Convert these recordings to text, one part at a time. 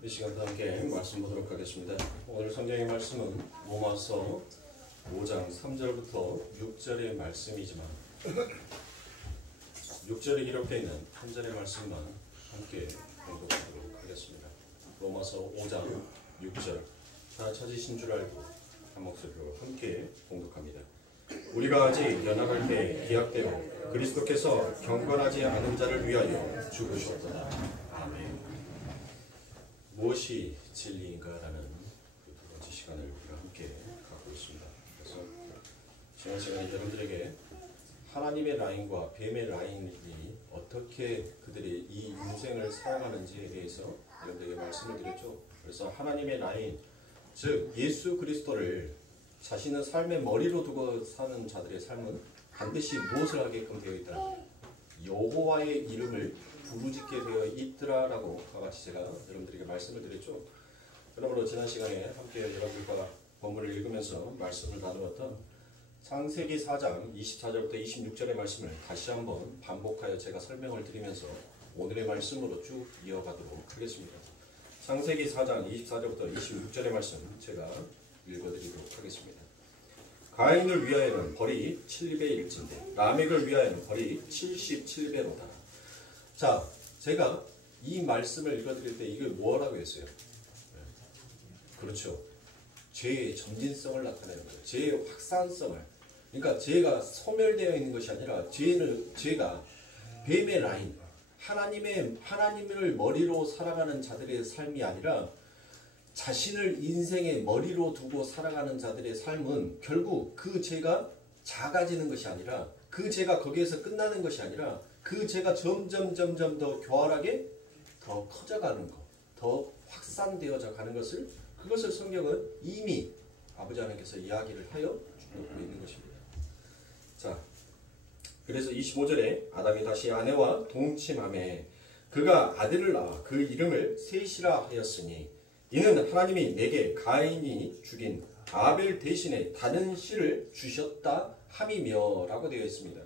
이 시간도 함께 말씀 보도록 하겠습니다. 오늘 성경의 말씀은 로마서 5장 3절부터 6절의 말씀이지만 6절에 기록되어 있는 한 절의 말씀만 함께 공독하도록 하겠습니다. 로마서 5장 6절 다 찾으신 줄 알고 한 목소리로 함께 공독합니다. 우리가 아직 연약할 때 기약대로 그리스도께서 경건하지 않은 자를 위하여 죽으셨도다. 아멘. 무엇이 진리인가라는 그 두 번째 시간을 우리가 함께 갖고 있습니다. 그래서 지난 시간에 여러분들에게 하나님의 라인과 뱀의 라인이 어떻게 그들이 이 인생을 살아가는지에 대해서 여러분들에게 말씀을 드렸죠. 그래서 하나님의 라인, 즉 예수 그리스도를 자신의 삶의 머리로 두고 사는 자들의 삶은 반드시 무엇을 하게끔 되어 있다? 여호와의 이름을 부르짖게 되어 있더라라고 같이 제가 여러분들에게 말씀을 드렸죠. 그러므로 지난 시간에 함께 여러분들과 본문을 읽으면서 말씀을 나누었던 창세기 4장 24절부터 26절의 말씀을 다시 한번 반복하여 제가 설명을 드리면서 오늘의 말씀으로 쭉 이어가도록 하겠습니다. 창세기 4장 24절부터 26절의 말씀 제가 읽어드리도록 하겠습니다. 가인을 위하여는 벌이 7배일진데 라멕을 위하여는 벌이 77배로다. 자, 제가 이 말씀을 읽어드릴 때 이걸 뭐라고 했어요? 그렇죠. 죄의 점진성을 나타내는 거예요. 죄의 확산성을. 그러니까 죄가 소멸되어 있는 것이 아니라 죄가 뱀의 라인, 하나님을 머리로 살아가는 자들의 삶이 아니라 자신을 인생의 머리로 두고 살아가는 자들의 삶은 결국 그 죄가 작아지는 것이 아니라 그 죄가 거기에서 끝나는 것이 아니라 그 죄가 점점 더 교활하게 더 커져가는 것, 더 확산되어져 가는 것을 그것을 성경은 이미 아버지 하나님께서 이야기를 하여 주고 있는 것입니다. 자, 그래서 25절에 아담이 다시 아내와 동침하매 그가 아들을 낳아 그 이름을 셋이라 하였으니 이는 하나님이 내게 가인이 죽인 아벨 대신에 다른 씨를 주셨다 함이며 라고 되어 있습니다.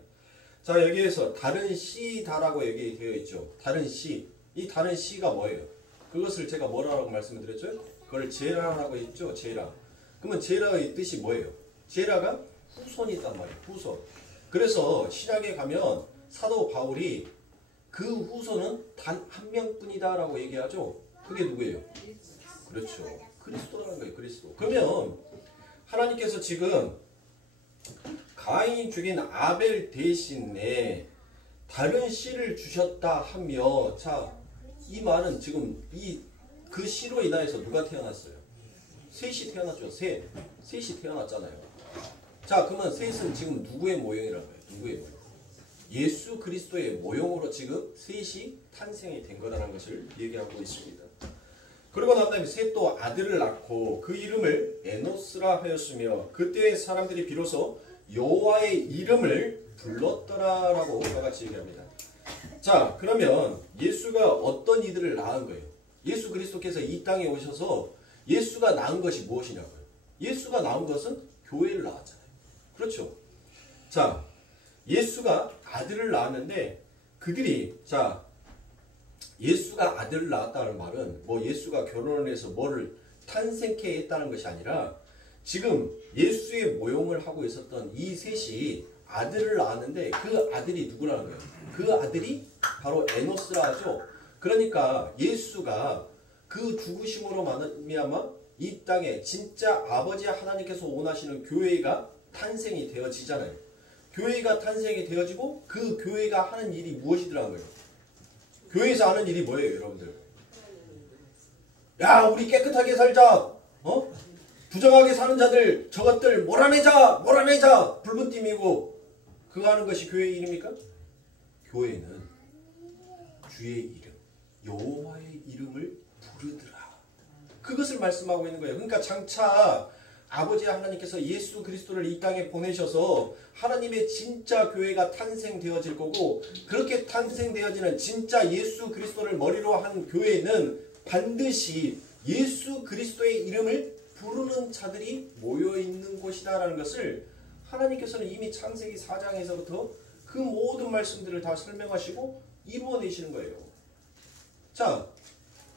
자, 여기에서 다른 씨다라고 얘기되어 있죠. 다른 씨. 이 다른 씨가 뭐예요? 그것을 제가 뭐라고 말씀을 드렸죠? 그걸 제라라고 했죠. 제라. 그러면 제라의 뜻이 뭐예요? 제라가 후손이 있단 말이에요. 후손. 그래서 신약에 가면 사도 바울이 그 후손은 단 한 명뿐이다 라고 얘기하죠. 그게 누구예요? 그렇죠. 그리스도라는 거예요. 그리스도. 그러면 하나님께서 지금 가인이 죽인 아벨 대신에 다른 씨를 주셨다 하며, 자, 이 말은 지금 그 씨로 인하여서 누가 태어났어요? 셋이 태어났죠. 셋이 태어났잖아요. 자, 그러면 셋은 지금 누구의 모형이라는 거예요? 누구의 모형? 예수 그리스도의 모형으로 지금 셋이 탄생이 된 거라는 것을 얘기하고 있습니다. 그러고 난 다음에 셋도 아들을 낳고 그 이름을 에노스라 하였으며 그때의 사람들이 비로소 여호와의 이름을 불렀더라라고 같이 얘기합니다. 자, 그러면 예수가 어떤 이들을 낳은 거예요? 예수 그리스도께서 이 땅에 오셔서 예수가 낳은 것이 무엇이냐고요? 예수가 낳은 것은 교회를 낳았잖아요. 그렇죠? 자, 예수가 아들을 낳았는데 그들이, 자, 예수가 아들을 낳았다는 말은 뭐 예수가 결혼을 해서 뭐를 탄생케 했다는 것이 아니라 지금 예수의 모형을 하고 있었던 이 셋이 아들을 낳았는데 그 아들이 누구라는 거예요? 그 아들이 바로 에노스라 하죠. 그러니까 예수가 그 죽으심으로 말미암아 이 땅에 진짜 아버지 하나님께서 원하시는 교회가 탄생이 되어지잖아요. 교회가 탄생이 되어지고 그 교회가 하는 일이 무엇이더라는 거예요? 교회에서 하는 일이 뭐예요, 여러분들? 야, 우리 깨끗하게 살자. 부정하게 사는 자들, 저것들 몰아내자. 붉은 띠이고 그거 하는 것이 교회의 일입니까? 교회는 주의 이름, 여호와의 이름을 부르더라. 그것을 말씀하고 있는 거예요. 그러니까 장차 아버지 하나님께서 예수 그리스도를 이 땅에 보내셔서 하나님의 진짜 교회가 탄생되어질 거고 그렇게 탄생되어지는 진짜 예수 그리스도를 머리로 한 교회는 반드시 예수 그리스도의 이름을 부르는 자들이 모여있는 곳이다라는 것을 하나님께서는 이미 창세기 4장에서부터 그 모든 말씀들을 다 설명하시고 이루어내시는 거예요. 자,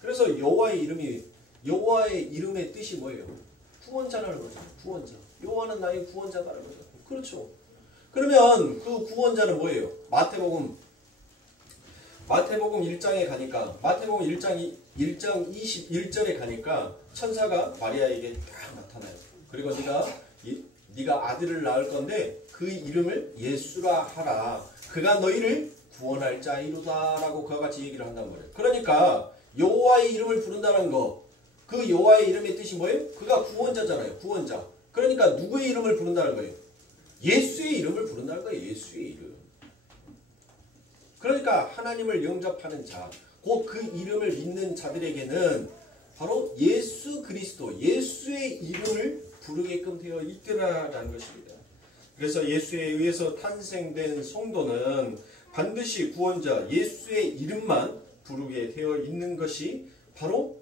그래서 여호와의 이름의 뜻이 뭐예요? 구원자라는 거죠. 구원자. 여호와는 나의 구원자다라는 거죠. 그렇죠. 그러면 그 구원자는 뭐예요? 마태복음 1장에 가니까 마태복음 1장 21절에 가니까 천사가 마리아에게 딱 나타나요. 그리고 네가 아들을 낳을 건데 그 이름을 예수라 하라. 그가 너희를 구원할 자이로다라고 그와 같이 얘기를 한단 말이에요. 그러니까 여호와의 이름을 부른다는 거, 그 여호와의 이름의 뜻이 뭐예요? 그가 구원자잖아요. 구원자. 그러니까 누구의 이름을 부른다는 거예요? 예수의 이름을 부른다는 거예요. 예수의 이름. 그러니까 하나님을 영접하는 자, 곧 그 이름을 믿는 자들에게는 바로 예수 그리스도, 예수의 이름을 부르게끔 되어 있더라라는 것입니다. 그래서 예수에 의해서 탄생된 성도는 반드시 구원자 예수의 이름만 부르게 되어 있는 것이 바로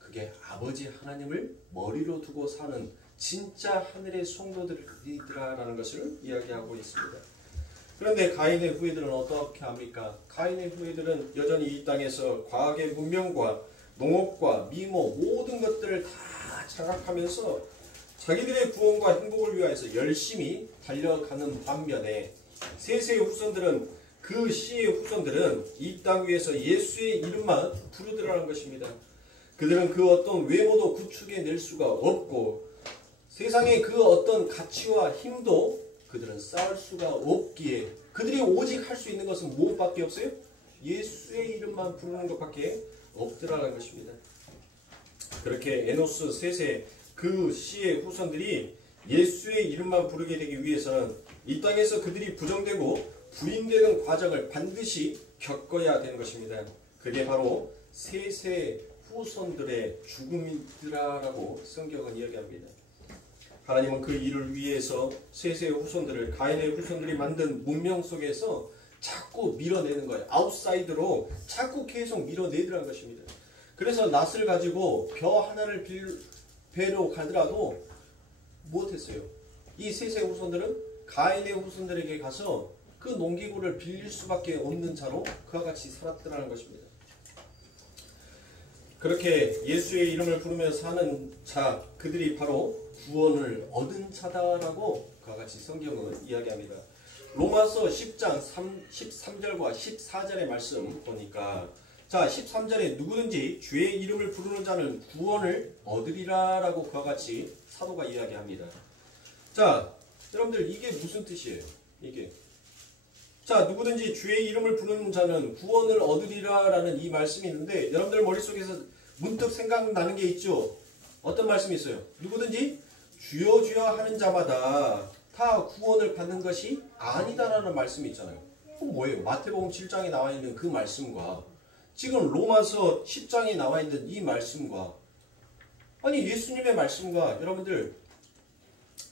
그게 아버지 하나님을 머리로 두고 사는 진짜 하늘의 성도들이더라라는 것을 이야기하고 있습니다. 그런데 가인의 후예들은 어떻게 합니까? 가인의 후예들은 여전히 이 땅에서 과학의 문명과 농업과 미모 모든 것들을 다 장악하면서 자기들의 구원과 행복을 위하여서 열심히 달려가는 반면에 셋의 후손들은 그 씨의 후손들은 이 땅 위에서 예수의 이름만 부르더라는 것입니다. 그들은 그 어떤 외모도 구축해낼 수가 없고 세상의 그 어떤 가치와 힘도 그들은 쌓을 수가 없기에 그들이 오직 할 수 있는 것은 무엇밖에 없어요? 예수의 이름만 부르는 것밖에 없더라는 것입니다. 그렇게 에노스 셋의 그 씨의 후손들이 예수의 이름만 부르게 되기 위해서는 이 땅에서 그들이 부정되고 부인되는 과정을 반드시 겪어야 되는 것입니다. 그게 바로 셋의 후손들의 죽음이더라라고 성경은 이야기합니다. 하나님은 그 일을 위해서 셋의 후손들을 가인의 후손들이 만든 문명 속에서 자꾸 밀어내는 거예요. 아웃사이드로 자꾸 계속 밀어내더라는 것입니다. 그래서 낫을 가지고 벼 하나를 베러 가더라도 못했어요. 이 셋의 후손들은 가인의 후손들에게 가서 그 농기구를 빌릴 수밖에 없는 자로 그와 같이 살았더라는 것입니다. 그렇게 예수의 이름을 부르며 사는 자, 그들이 바로 구원을 얻은 자다라고 그와 같이 성경은 이야기합니다. 로마서 10장 13절과 14절의 말씀 보니까 자 13절에 누구든지 주의 이름을 부르는 자는 구원을 얻으리라 라고 그와 같이 사도가 이야기합니다. 자 여러분들 이게 무슨 뜻이에요? 이게 자 누구든지 주의 이름을 부르는 자는 구원을 얻으리라 라는 이 말씀이 있는데 여러분들 머릿속에서 문득 생각나는 게 있죠? 어떤 말씀이 있어요? 누구든지 주여 주여 하는 자마다 다 구원을 받는 것이 아니다라는 말씀이 있잖아요. 그럼 뭐예요? 마태복음 7장에 나와 있는 그 말씀과 지금 로마서 10장에 나와 있는 이 말씀과 아니 예수님의 말씀과 여러분들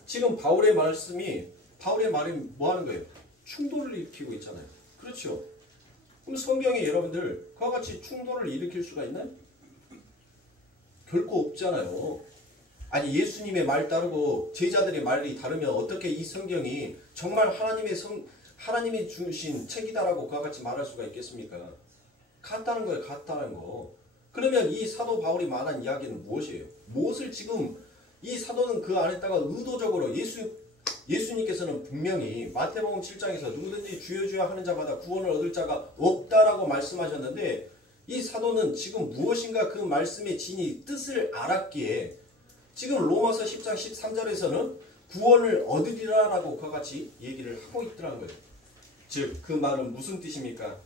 지금 바울의 말이 뭐 하는 거예요? 충돌을 일으키고 있잖아요. 그렇죠? 그럼 성경에 여러분들 그와 같이 충돌을 일으킬 수가 있나요? 결코 없잖아요. 아니 예수님의 말 따르고 제자들의 말이 다르면 어떻게 이 성경이 정말 하나님이 주신 책이다라고 그와 같이 말할 수가 있겠습니까? 같다는 거예요. 같다는 거. 그러면 이 사도 바울이 말한 이야기는 무엇이에요? 무엇을 지금 이 사도는 그 안에다가 의도적으로 예수님께서는 분명히 마태복음 7장에서 누구든지 주여 주여 하는 자마다 구원을 얻을 자가 없다라고 말씀하셨는데 이 사도는 지금 무엇인가 그 말씀의 진이 뜻을 알았기에 지금 로마서 10장 13절에서는 구원을 얻으리라라고 그와 같이 얘기를 하고 있더라는 거예요. 즉 그 말은 무슨 뜻입니까?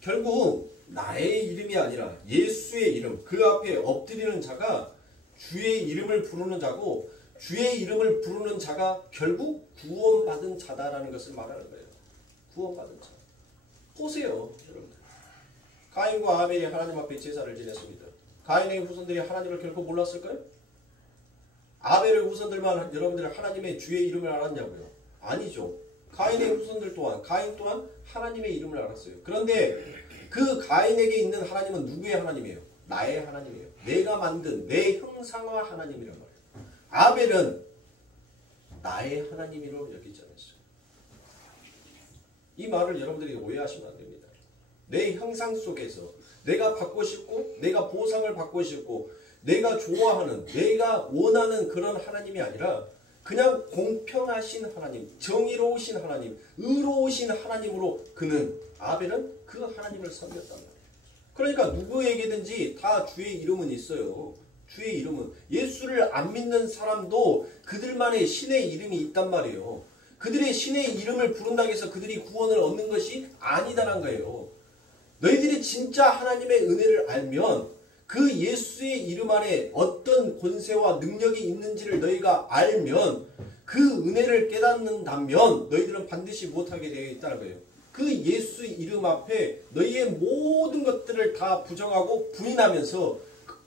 결국 나의 이름이 아니라 예수의 이름 그 앞에 엎드리는 자가 주의 이름을 부르는 자고 주의 이름을 부르는 자가 결국 구원받은 자다라는 것을 말하는 거예요. 구원받은 자. 보세요 여러분들. 가인과 아벨이 하나님 앞에 제사를 지냈습니다. 가인의 후손들이 하나님을 결코 몰랐을까요? 아벨의 후손들만 여러분들이 하나님의 주의 이름을 알았냐고요? 아니죠. 가인의 후손들 또한 가인 또한 하나님의 이름을 알았어요. 그런데 그 가인에게 있는 하나님은 누구의 하나님이에요? 나의 하나님이에요. 내가 만든 내 형상화 하나님이란 말이에요. 아벨은 나의 하나님이라고 여기지 않았어요. 이 말을 여러분들이 오해하시면 안 됩니다. 내 형상 속에서 내가 받고 싶고 내가 보상을 받고 싶고 내가 좋아하는 내가 원하는 그런 하나님이 아니라 그냥 공평하신 하나님, 정의로우신 하나님, 의로우신 하나님으로 그는 아벨은 그 하나님을 섬겼단 말이에요. 그러니까 누구에게든지 다 주의 이름은 있어요. 주의 이름은 예수를 안 믿는 사람도 그들만의 신의 이름이 있단 말이에요. 그들의 신의 이름을 부른다고 해서 그들이 구원을 얻는 것이 아니다란 거예요. 너희들이 진짜 하나님의 은혜를 알면 그 예수의 이름 안에 어떤 권세와 능력이 있는지를 너희가 알면 그 은혜를 깨닫는다면 너희들은 반드시 못하게 되어 있다는 거예요. 그 예수 이름 앞에 너희의 모든 것들을 다 부정하고 부인하면서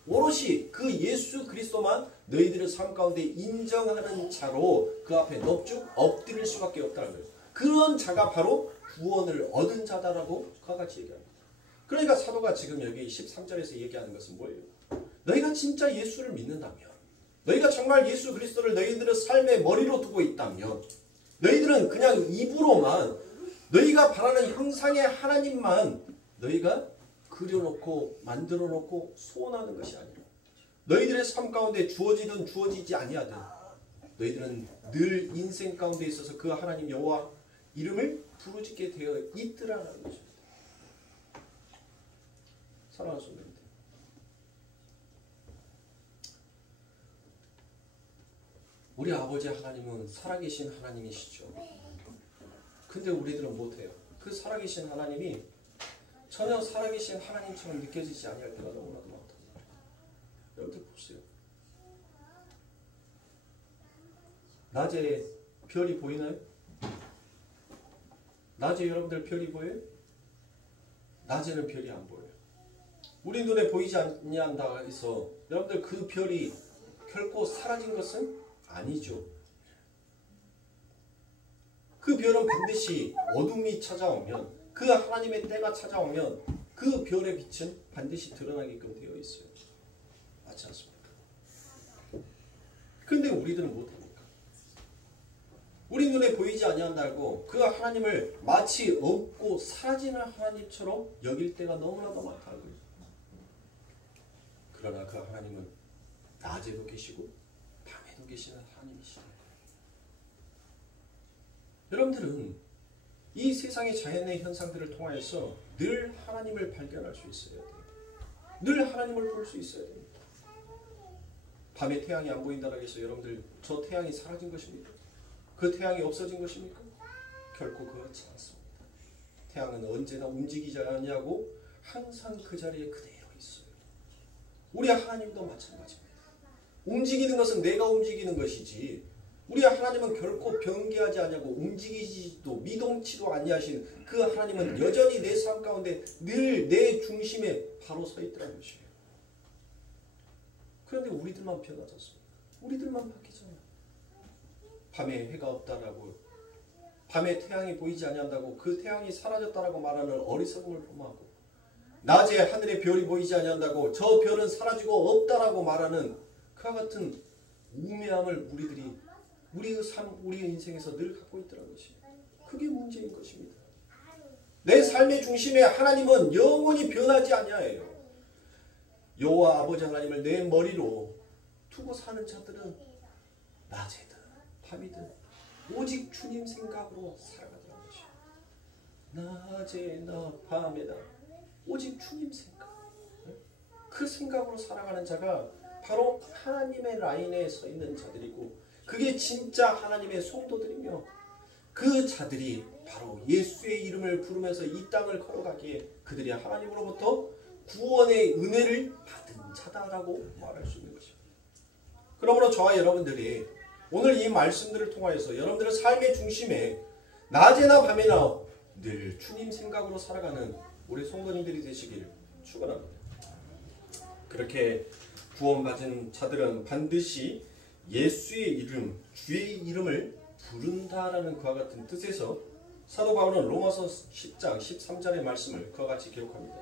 오롯이 그 예수 그리스도만 너희들의 삶 가운데 인정하는 자로 그 앞에 넙죽 엎드릴 수밖에 없다는 거예요. 그런 자가 바로 구원을 얻은 자다라고 그와 같이 얘기합니다. 그러니까 사도가 지금 여기 13절에서 얘기하는 것은 뭐예요? 너희가 진짜 예수를 믿는다면, 너희가 정말 예수 그리스도를 너희들의 삶의 머리로 두고 있다면, 너희들은 그냥 입으로만 너희가 바라는 형상의 하나님만 너희가 그려놓고 만들어놓고 소원하는 것이 아니라 너희들의 삶 가운데 주어지든 주어지지 아니하든 너희들은 늘 인생 가운데 있어서 그 하나님 여호와 이름을 부르짖게 되어 있더라는 것입니다. 사랑하는 성도님들, 우리 아버지 하나님은 살아계신 하나님이시죠. 근데 우리들은 못해요. 그 살아계신 하나님이 전혀 살아계신 하나님처럼 느껴지지 아니할 때가 너무나도 많다. 여러분들 보세요. 낮에 별이 보이나요? 낮에 여러분들 별이 보여요? 낮에는 별이 안 보여요. 우리 눈에 보이지 않는다 해서 여러분들 그 별이 결코 사라진 것은 아니죠. 그 별은 반드시 어둠이 찾아오면, 그 하나님의 때가 찾아오면 그 별의 빛은 반드시 드러나게끔 되어 있어요. 맞지 않습니까? 그런데 우리들은 못합니까? 우리 눈에 보이지 아니한다고 그 하나님을 마치 없고 사라지는 하나님처럼 여길 때가 너무나도 많다는 거예요. 그러나 그 하나님은 낮에도 계시고 밤에도 계시는 하나님이시죠. 여러분들은 이 세상의 자연의 현상들을 통하여서 늘 하나님을 발견할 수 있어야 돼요. 늘 하나님을 볼 수 있어야 됩니다. 밤에 태양이 안 보인다고 해서 여러분들 저 태양이 사라진 것입니까? 그 태양이 없어진 것입니까? 결코 그렇지 않습니다. 태양은 언제나 움직이지 않냐고 항상 그 자리에 그대로 있어요. 우리 하나님도 마찬가지입니다. 움직이는 것은 내가 움직이는 것이지 우리 하나님은 결코 변개하지 않냐고 움직이지도 미동치도 아니하신 그 하나님은 여전히 내 삶 가운데 늘 내 중심에 바로 서 있더라는 것이에요. 그런데 우리들만 변하지 않습니까? 우리들만 바뀌잖아요. 밤에 해가 없다라고, 밤에 태양이 보이지 아니한다고 그 태양이 사라졌다라고 말하는 어리석음을 범하고, 낮에 하늘에 별이 보이지 아니한다고 저 별은 사라지고 없다라고 말하는 그와 같은 우매함을 우리의 삶, 우리의 인생에서 늘 갖고 있더라는 것이, 그게 문제인 것입니다. 내 삶의 중심에 하나님은 영원히 변하지 아니하여요. 여호와 아버지 하나님을 내 머리로 두고 사는 자들은 낮에든 밤이든 오직 주님 생각으로 살아가더라는 것이에요. 낮에나 밤에나 오직 주님 생각, 그 생각으로 살아가는 자가 바로 하나님의 라인에 서 있는 자들이고, 그게 진짜 하나님의 성도들이며, 그 자들이 바로 예수의 이름을 부르면서 이 땅을 걸어가기에 그들이 하나님으로부터 구원의 은혜를 받은 자다라고 말할 수 있는 것입니다. 그러므로 저와 여러분들이 오늘 이 말씀들을 통하여서 여러분들의 삶의 중심에 낮에나 밤에나 늘 주님 생각으로 살아가는 우리 성도님들이 되시길 축원합니다. 그렇게 구원받은 자들은 반드시 예수의 이름, 주의 이름을 부른다라는 그와 같은 뜻에서 사도 바울은 로마서 10장 13절의 말씀을 그와 같이 기록합니다.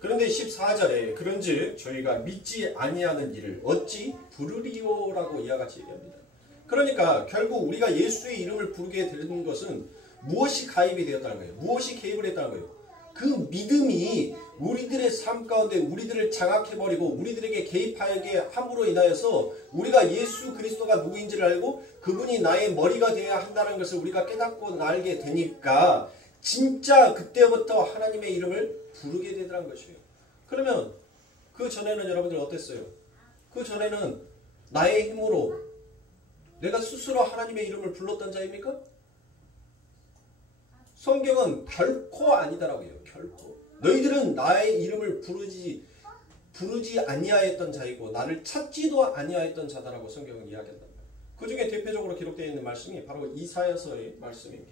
그런데 14절에 그런즉 저희가 믿지 아니하는 일을 어찌 부르리오라고 이와 같이 얘기합니다. 그러니까 결국 우리가 예수의 이름을 부르게 되는 것은 무엇이 가입이 되었다는 거예요? 무엇이 개입을 했다는 거예요? 그 믿음이 우리들의 삶 가운데 우리들을 장악해버리고 우리들에게 개입하게 함으로 인하여서 우리가 예수 그리스도가 누구인지를 알고 그분이 나의 머리가 되어야 한다는 것을 우리가 깨닫고 알게 되니까 진짜 그때부터 하나님의 이름을 부르게 되더란 것이에요. 그러면 그 전에는 여러분들 어땠어요? 그 전에는 나의 힘으로 내가 스스로 하나님의 이름을 불렀던 자입니까? 성경은 결코 아니다라고 해요. 결코. 너희들은 나의 이름을 부르지 아니하였던 자이고 나를 찾지도 아니하였던 자다라고 성경은 이야기한다. 그 중에 대표적으로 기록되어 있는 말씀이 바로 이사야서의 말씀입니다.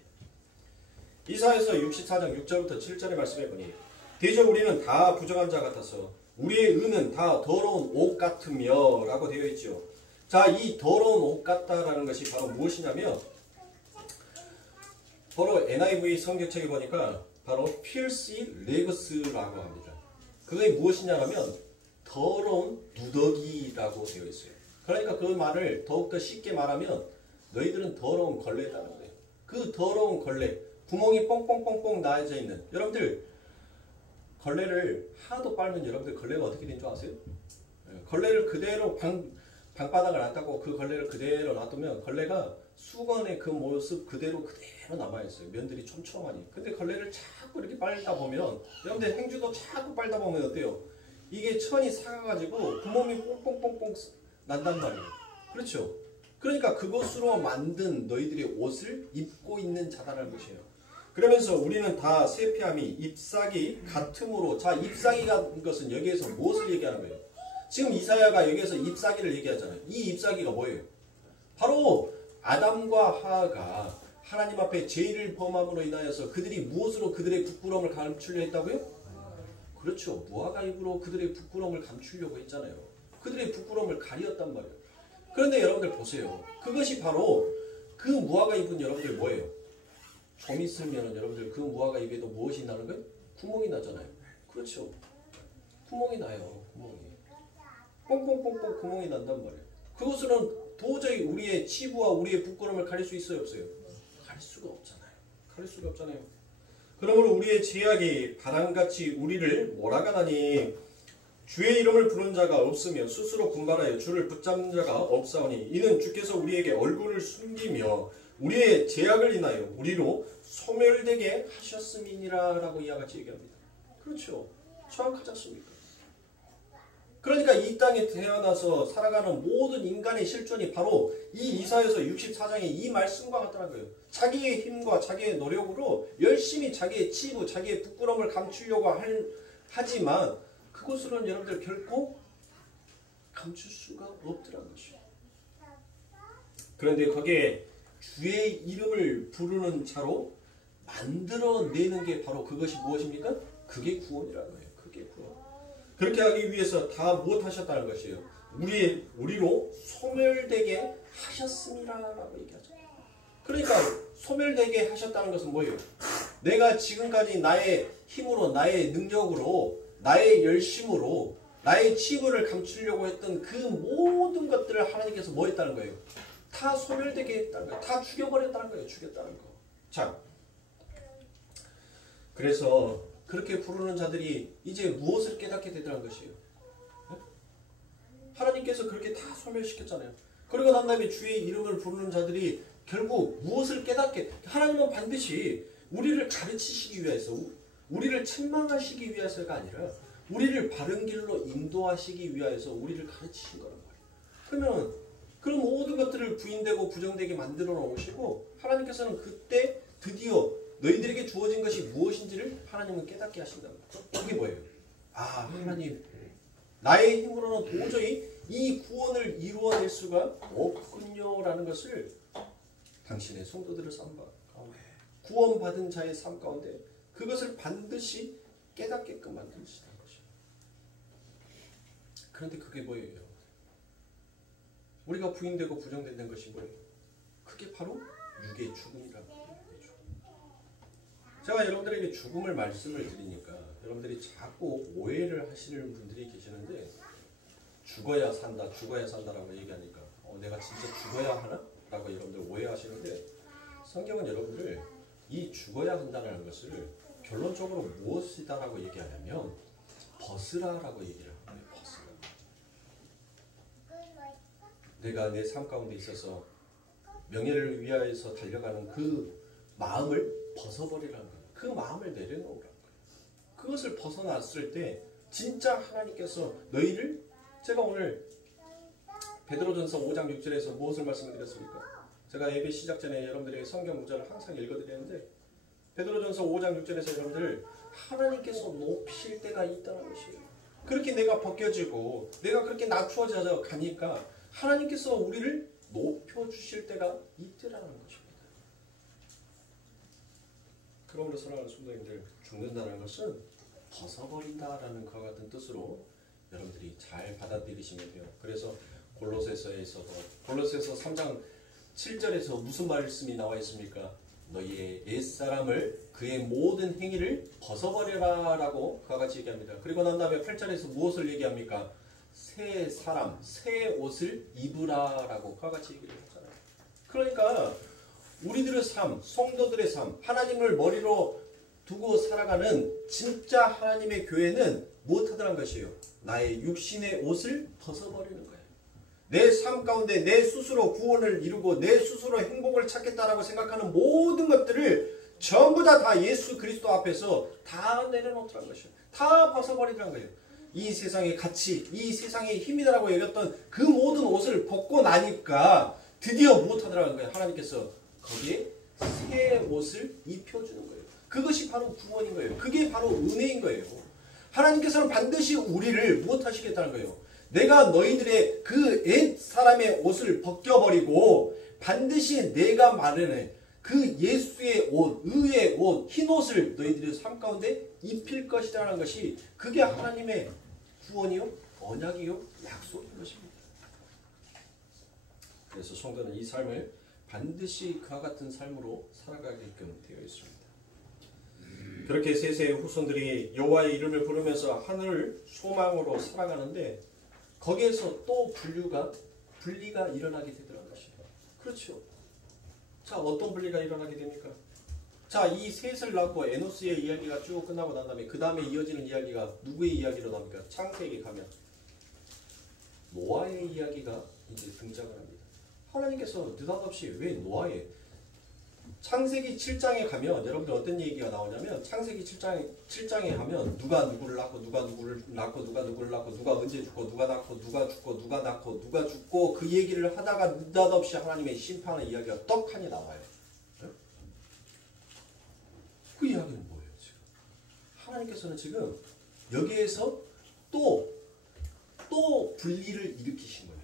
이사야서 64장 6절부터 7절의 말씀에 보니 대저 우리는 다 부정한 자 같아서 우리의 의는 다 더러운 옷 같으며 라고 되어 있죠. 자, 이 더러운 옷 같다라는 것이 바로 무엇이냐면 바로 NIV 성경책에 보니까 바로 filthy rags라고 합니다. 그게 무엇이냐면 더러운 누더기라고 되어 있어요. 그러니까 그 말을 더욱더 쉽게 말하면 너희들은 더러운 걸레다는 거예요. 그 더러운 걸레, 구멍이 뻥뻥뻥뻥 나져 있는 여러분들 걸레를 하도 빨면 여러분들 걸레가 어떻게 된 줄 아세요? 걸레를 그대로 방바닥을 안 닦고 그 걸레를 그대로 놔두면 걸레가 수건의 그 모습 그대로 남아있어요. 면들이 촘촘하니. 근데 걸레를 자꾸 이렇게 빨다 보면 여러분들 행주도 자꾸 빨다 보면 어때요? 이게 천이 삭아가지고 구멍이 뽕뽕뽕뽕 난단 말이에요. 그렇죠? 그러니까 그것으로 만든 너희들의 옷을 입고 있는 자다라는 것이에요. 그러면서 우리는 다 세피함이 잎사귀 같음으로, 자, 잎사귀라는 것은 여기에서 무엇을 얘기하는 거예요? 지금 이사야가 여기에서 잎사귀를 얘기하잖아요. 이 잎사귀가 뭐예요? 바로 아담과 하하가 하나님 앞에 죄를 범함으로 인하여서 그들이 무엇으로 그들의 부끄러움을 감추려 했다고요? 그렇죠. 무화과 잎으로 그들의 부끄러움을 감추려고 했잖아요. 그들의 부끄러움을 가리었단 말이에요. 그런데 여러분들 보세요. 그것이 바로 그 무화과 잎은 여러분들 뭐예요? 좀 있으면 여러분들 그 무화과 잎에도 무엇이 나는 거예요? 구멍이 나잖아요. 그렇죠. 구멍이 나요. 구멍이. 뽕뽕뽕뽕 구멍이 난단 말이에요. 그것으로는 도저히 우리의 치부와 우리의 부끄러움을 가릴 수 있어요? 없어요? 가릴 수가 없잖아요. 가릴 수가 없잖아요. 그러므로 우리의 죄악이 바람같이 우리를 몰아가나니 주의 이름을 부른 자가 없으며 스스로 분발하여 주를 붙잡는 자가 없사오니 이는 주께서 우리에게 얼굴을 숨기며 우리의 죄악을 인하여 우리로 소멸되게 하셨음이니라 라고 이와 같이 얘기합니다. 그렇죠. 정확하지 않습니까? 그러니까 이 땅에 태어나서 살아가는 모든 인간의 실존이 바로 이 이사야서 64장의 이 말씀과 같다는 거예요. 자기의 힘과 자기의 노력으로 열심히 자기의 치부, 자기의 부끄러움을 감추려고 하지만 그것으로는 여러분들 결코 감출 수가 없더라는 것이에요. 그런데 거기에 주의 이름을 부르는 자로 만들어내는 게 바로 그것이 무엇입니까? 그게 구원이라는 거예요. 그게 구원. 그렇게 하기 위해서 다 무엇하셨다는 것이에요? 우리로 소멸되게 하셨음이라고 얘기하죠. 그러니까 소멸되게 하셨다는 것은 뭐예요? 내가 지금까지 나의 힘으로, 나의 능력으로, 나의 열심으로, 나의 치부를 감추려고 했던 그 모든 것들을 하나님께서 뭐 했다는 거예요? 다 소멸되게 했다는 거예요. 다 죽여버렸다는 거예요. 죽였다는 거. 자, 그래서 그렇게 부르는 자들이 이제 무엇을 깨닫게 되더란 것이에요? 하나님께서 그렇게 다 소멸시켰잖아요. 그리고 난 다음에 주의 이름을 부르는 자들이 결국 무엇을 깨닫게, 하나님은 반드시 우리를 가르치시기 위해서, 우리를 책망하시기 위해서가 아니라 우리를 바른 길로 인도하시기 위해서 우리를 가르치신 거란 말이에요. 그러면 그런 모든 것들을 부인되고 부정되게 만들어 놓으시고 하나님께서는 그때 드디어 너희들에게 주어진 것이 무엇인지를 하나님은 깨닫게 하신다는 거죠. 그게 뭐예요? 아, 하나님, 나의 힘으로는 도저히 이 구원을 이루어낼 수가 없군요라는 것을 당신의 성도들의 삶 가운데, 구원받은 자의 삶 가운데 그것을 반드시 깨닫게끔 만드시다는 것이에요. 그런데 그게 뭐예요? 우리가 부인되고 부정되는 것이 뭐예요? 그게 바로 육의 죽음이라는 거예요. 제가 여러분들에게 죽음을 말씀을 드리니까 여러분들이 자꾸 오해를 하시는 분들이 계시는데, 죽어야 산다, 죽어야 산다라고 얘기하니까 내가 진짜 죽어야 하나? 라고 여러분들 오해하시는데, 성경은 여러분들 이 죽어야 한다는 것을 결론적으로 무엇이다라고 얘기하냐면 벗으라라고 얘기를 합니다. 벗으라. 내가 내 삶 가운데 있어서 명예를 위하여서 달려가는 그 마음을 벗어버리라는 거예요. 그 마음을 내려놓으라는 거예요. 그것을 벗어났을 때 진짜 하나님께서 너희를, 제가 오늘 베드로전서 5장 6절에서 무엇을 말씀드렸습니까? 제가 예배 시작 전에 여러분들에게 성경 구절을 항상 읽어드리는데 베드로전서 5장 6절에서 여러분들 하나님께서 높이실 때가 있다는 것이에요. 그렇게 내가 벗겨지고 내가 그렇게 낮추어져 가니까 하나님께서 우리를 높여주실 때가 있더라는 것입니다. 그러므로 사랑하는 성도님들, 죽는다는 것은 벗어버린다라는 그와 같은 뜻으로 여러분들이 잘 받아들이시면 돼요. 그래서 골로새서에서도 골로새서 3장 7절에서 무슨 말씀이 나와 있습니까? 너희의 옛사람을 그의 모든 행위를 벗어버려라 라고 그와 같이 얘기합니다. 그리고 난 다음에 8절에서 무엇을 얘기합니까? 새 사람, 새 옷을 입으라 라고 그와 같이 얘기를 했잖아요. 그러니까 우리들의 삶, 성도들의 삶, 하나님을 머리로 두고 살아가는 진짜 하나님의 교회는 무엇하더란 것이에요? 나의 육신의 옷을 벗어버리는 거예요. 내 삶 가운데 내 스스로 구원을 이루고 내 스스로 행복을 찾겠다라고 생각하는 모든 것들을 전부 다 예수 그리스도 앞에서 다 내려놓더란 것이에요. 다 벗어버리더란 거예요. 이 세상의 가치, 이 세상의 힘이다라고 여겼던 그 모든 옷을 벗고 나니까 드디어 무엇하더라는 거예요? 하나님께서 거기에 새 옷을 입혀주는 거예요. 그것이 바로 구원인 거예요. 그게 바로 은혜인 거예요. 하나님께서는 반드시 우리를 무엇하시겠다는 거예요? 내가 너희들의 그 옛 사람의 옷을 벗겨버리고 반드시 내가 마련해 그 예수의 옷, 의의 옷, 흰 옷을 너희들의 삶 가운데 입힐 것이라는 것이 그게 하나님의 구원이요, 언약이요, 약속인 것입니다. 그래서 성도는 이 삶을 반드시 그와 같은 삶으로 살아가게끔 되어 있습니다. 그렇게 세세의 후손들이 여호와의 이름을 부르면서 하늘을 소망으로 살아가는데 거기에서 또 분리가 일어나게 되더라는 것입니다. 그렇죠. 자, 어떤 분리가 일어나게 됩니까? 자, 이 셋을 낳고 에노스의 이야기가 쭉 끝나고 난 다음에 그 다음에 이어지는 이야기가 누구의 이야기로 나옵니까? 창세기에 가면 노아의 이야기가 이제 등장을 합니다. 하나님께서 느닷없이 왜 노아의 창세기 7장에 가면 여러분들 어떤 얘기가 나오냐면 창세기 7장에 가면 누가 누구를 낳고 누가 누구를 낳고 누가 누구를 낳고 누가 언제 죽고 누가 낳고 누가 죽고 누가 낳고 누가 죽고 그 얘기를 하다가 느닷없이 하나님의 심판의 이야기가 떡하니 나와요. 네? 그 이야기는 뭐예요? 지금 하나님께서는 지금 여기에서 또 분리를 일으키신 거예요.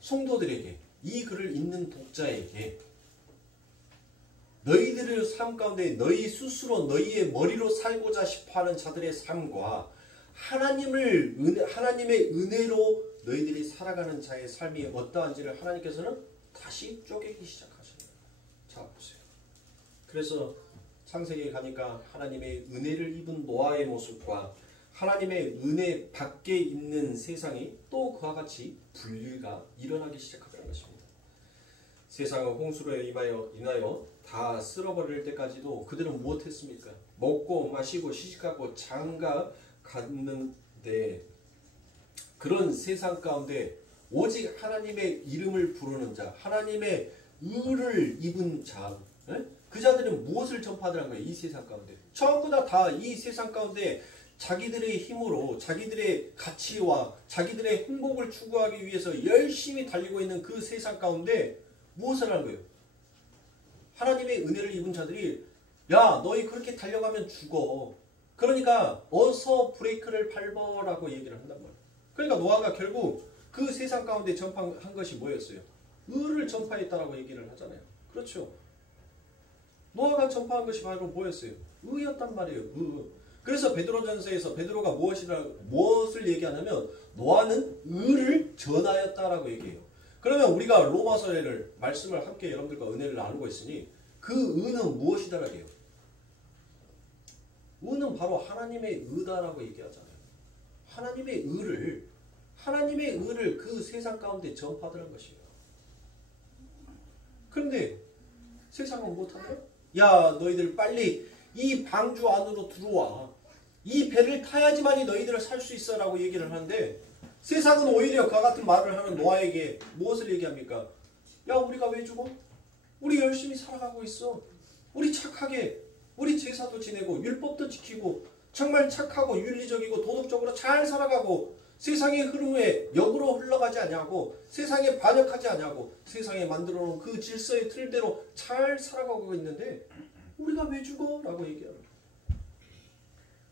성도들에게 이 글을 읽는 독자에게 너희들의 삶 가운데 너희 스스로 너희의 머리로 살고자 싶어하는 자들의 삶과 하나님의 은혜로 너희들이 살아가는 자의 삶이 어떠한지를 하나님께서는 다시 쪼개기 시작하시네요. 자, 보세요. 그래서 창세기에 가니까 하나님의 은혜를 입은 노아의 모습과 하나님의 은혜 밖에 있는 세상이 또 그와 같이 분리가 일어나기 시작하더라는 것입니다. 세상은 홍수로 인하여 다 쓸어버릴 때까지도 그들은 무엇했습니까? 먹고 마시고 시집가고 장가 갔는데 그런 세상 가운데 오직 하나님의 이름을 부르는 자, 하나님의 의를 입은 자, 그 자들은 무엇을 전파하더란 거예요? 이 세상 가운데 전부 다 이 세상 가운데 자기들의 힘으로 자기들의 가치와 자기들의 행복을 추구하기 위해서 열심히 달리고 있는 그 세상 가운데 무엇을 하는 거예요? 하나님의 은혜를 입은 자들이 야, 너희 그렇게 달려가면 죽어. 그러니까 어서 브레이크를 밟아라고 얘기를 한단 말이에요. 그러니까 노아가 결국 그 세상 가운데 전파한 것이 뭐였어요? 의를 전파했다라고 얘기를 하잖아요. 그렇죠. 노아가 전파한 것이 바로 뭐였어요? 의였단 말이에요. 의. 그래서 베드로전서에서 베드로가 무엇을 얘기하냐면 노아는 의를 전하였다라고 얘기해요. 그러면 우리가 로마서를 말씀을 함께 여러분들과 은혜를 나누고 있으니 그 의는 무엇이다라고 해요? 의는 바로 하나님의 의다라고 얘기하잖아요. 하나님의 의를 그 세상 가운데 전파하더란 것이에요. 그런데 세상은 못하네요. 야, 너희들 빨리 이 방주 안으로 들어와. 이 배를 타야지만이 너희들을 살 수 있어라고 얘기를 하는데 세상은 오히려 그와 같은 말을 하는 노아에게 무엇을 얘기합니까? 야, 우리가 왜 죽어? 우리 열심히 살아가고 있어. 우리 착하게 우리 제사도 지내고 율법도 지키고 정말 착하고 윤리적이고 도덕적으로 잘 살아가고 세상의 흐름에 역으로 흘러가지 않냐고 세상에 반역하지 않냐고 세상에 만들어놓은 그 질서의 틀대로 잘 살아가고 있는데 우리가 왜 죽어? 라고 얘기하는 거예요.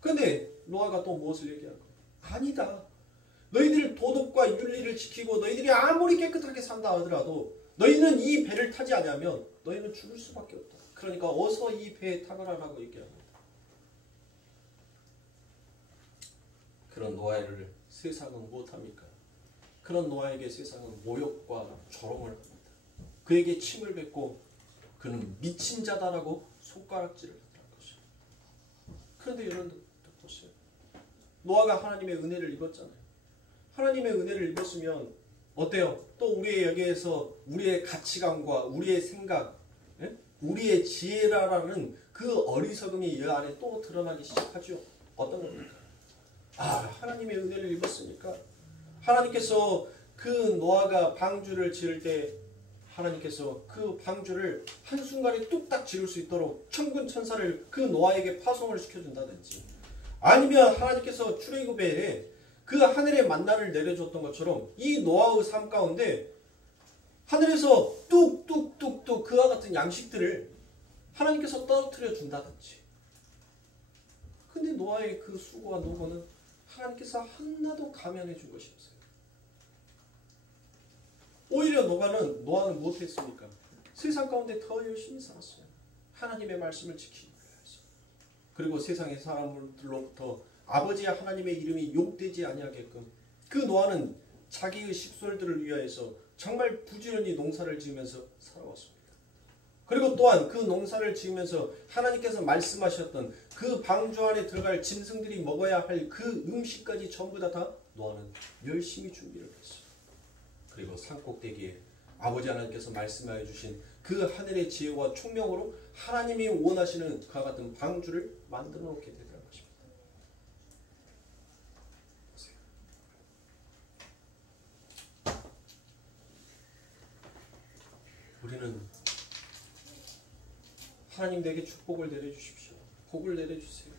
그런데 노아가 또 무엇을 얘기하는 거예요? 아니다. 너희들 도덕과 윤리를 지키고 너희들이 아무리 깨끗하게 산다 하더라도 너희는 이 배를 타지 않으면 너희는 죽을 수밖에 없다. 그러니까 어서 이 배에 타거라라고 얘기합니다. 그런 노아를 세상은 못합니까? 그런 노아에게 세상은 모욕과 조롱을 합니다. 그에게 침을 뱉고 그는 미친 자다라고 손가락질을 한 것이죠. 그런데 여러분들 보세요. 노아가 하나님의 은혜를 입었잖아요. 하나님의 은혜를 입었으면 어때요? 또 우리의 여기에서 우리의 가치관과 우리의 생각, 우리의 지혜라는 그 어리석음이 이 안에 또 드러나기 시작하죠. 어떤 겁니까? 하나님의 은혜를 입었으니까 하나님께서 그 노아가 방주를 지을 때 하나님께서 그 방주를 한순간에 뚝딱 지을 수 있도록 천군 천사를 그 노아에게 파송을 시켜준다든지 아니면 하나님께서 출애굽에 그 하늘의 만나를 내려줬던 것처럼 이 노아의 삶 가운데 하늘에서 뚝뚝뚝뚝 그와 같은 양식들을 하나님께서 떨어뜨려 준다든지. 근데 노아의 그 수고와 노고는 하나님께서 하나도 감행해 준 것이 없어요. 오히려 노아는 무엇했습니까? 세상 가운데 더 열심히 살았어요. 하나님의 말씀을 지키기 위해서. 그리고 세상의 사람들로부터 아버지 하나님의 이름이 욕되지 아니하게끔 그 노아는 자기의 식솔들을 위하여서 정말 부지런히 농사를 지으면서 살아왔습니다. 그리고 또한 그 농사를 지으면서 하나님께서 말씀하셨던 그 방주 안에 들어갈 짐승들이 먹어야 할 그 음식까지 전부 다 노아는 열심히 준비를 했어요. 그리고 산꼭대기에 아버지 하나님께서 말씀하여 주신 그 하늘의 지혜와 총명으로 하나님이 원하시는 그와 같은 방주를 만들어 놓게 되더라는 것입니다. 보세요. 우리는 하나님 내게 축복을 내려주십시오. 복을 내려주세요.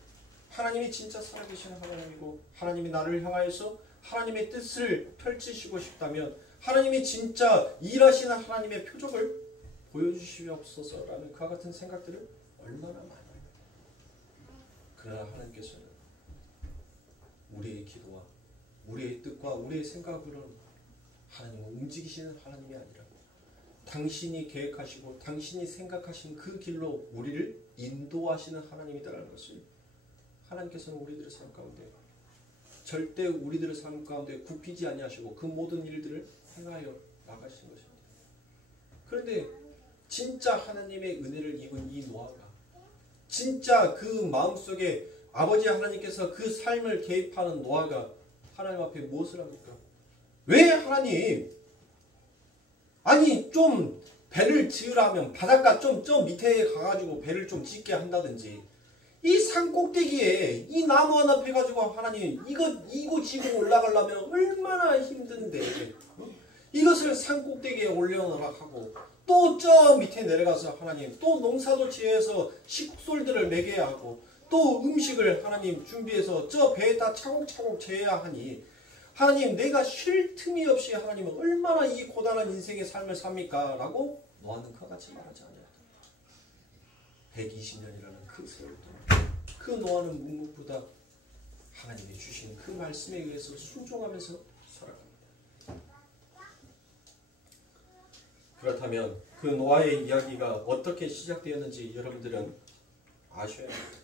하나님이 진짜 살아계시는 하나님이고 하나님이 나를 향하여서 하나님의 뜻을 펼치시고 싶다면 하나님이 진짜 일하시는 하나님의 표적을 보여주시옵소서라는 그와 같은 생각들을 얼마나 많이 합니다. 그러나 하나님께서는 우리의 기도와 우리의 뜻과 우리의 생각으로는 하나님은 움직이시는 하나님이 아니라고 당신이 계획하시고 당신이 생각하신 그 길로 우리를 인도하시는 하나님이다라는 것을 하나님께서는 우리들의 삶 가운데 절대 우리들의 삶 가운데 굽히지 아니하시고 그 모든 일들을 행하여 나가시는 것입니다. 그런데 진짜 하나님의 은혜를 입은 이 노아가 진짜 그 마음속에 아버지 하나님께서 그 삶을 개입하는 노아가 하나님 앞에 무엇을 합니까? 왜 하나님 아니 좀 배를 지으라면 바닷가 좀 저 밑에 가가지고 배를 좀 짓게 한다든지 이 산 꼭대기에 이 나무 하나 패가지고 하나님 이거 지고 올라가려면 얼마나 힘든데 이것을 산 꼭대기에 올려놓으라 하고 또 저 밑에 내려가서 하나님 또 농사도 지어서 식솔들을 먹여야 하고 또 음식을 하나님 준비해서 저 배에다 차곡차곡 재야 하니 하나님 내가 쉴 틈이 없이 하나님은 얼마나 이 고단한 인생의 삶을 삽니까? 라고 노아는 그와 같이 말하지 않았다. 120년이라는 그 세월 동안 그 노아는 묵묵부답 하나님이 주신 그 말씀에 의해서 순종하면서 살아갑니다. 그렇다면 그 노아의 이야기가 어떻게 시작되었는지 여러분들은 아셔야 합니다.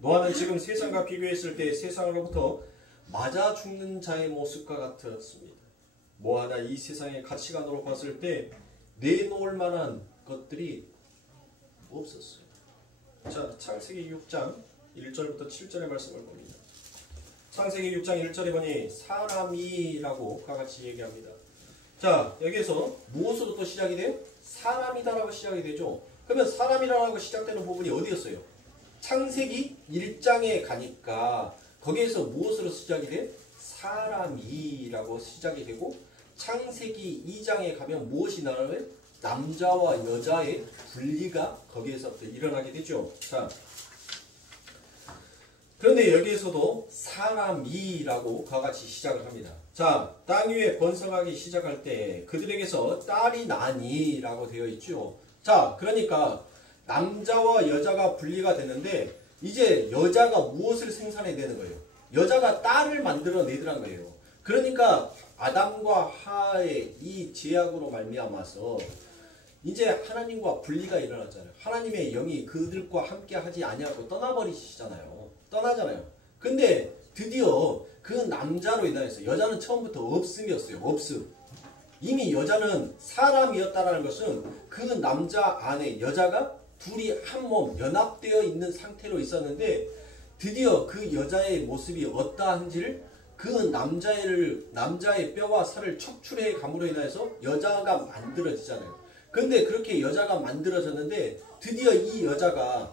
노아는 지금 세상과 비교했을 때 세상으로부터 맞아 죽는 자의 모습과 같았습니다. 뭐 하나 이 세상의 가치관으로 봤을 때 내놓을 만한 것들이 없었어요. 자, 창세기 6장 1절부터 7절의 말씀을 봅니다. 창세기 6장 1절에 보니 사람이라고 같이 얘기합니다. 자, 여기에서 무엇으로 또 시작이 돼요? 사람이다라고 시작이 되죠. 그러면 사람이라고 시작되는 부분이 어디였어요? 창세기 1장에 가니까 거기에서 무엇으로 시작이 돼? 사람이라고 시작이 되고 창세기 2장에 가면 무엇이 나와요? 남자와 여자의 분리가 거기에서부터 일어나게 되죠. 자, 그런데 여기에서도 사람이라고 그와 같이 시작을 합니다. 자, 땅 위에 번성하기 시작할 때 그들에게서 딸이 나니라고 되어 있죠. 자, 그러니까 남자와 여자가 분리가 되는데 이제 여자가 무엇을 생산해내는 거예요? 여자가 딸을 만들어내더란 거예요. 그러니까 아담과 하의 이 죄악으로 말미암아서 이제 하나님과 분리가 일어났잖아요. 하나님의 영이 그들과 함께 하지 아니하고 떠나버리시잖아요. 떠나잖아요. 근데 드디어 그 남자로 인하여서 여자는 처음부터 없음이었어요. 없음. 이미 여자는 사람이었다는 것은 그 남자 안에 여자가 둘이 한 몸 연합되어 있는 상태로 있었는데 드디어 그 여자의 모습이 어떠한지를 그 남자의 뼈와 살을 척출해 감으로 인해서 여자가 만들어지잖아요. 그런데 그렇게 여자가 만들어졌는데 드디어 이 여자가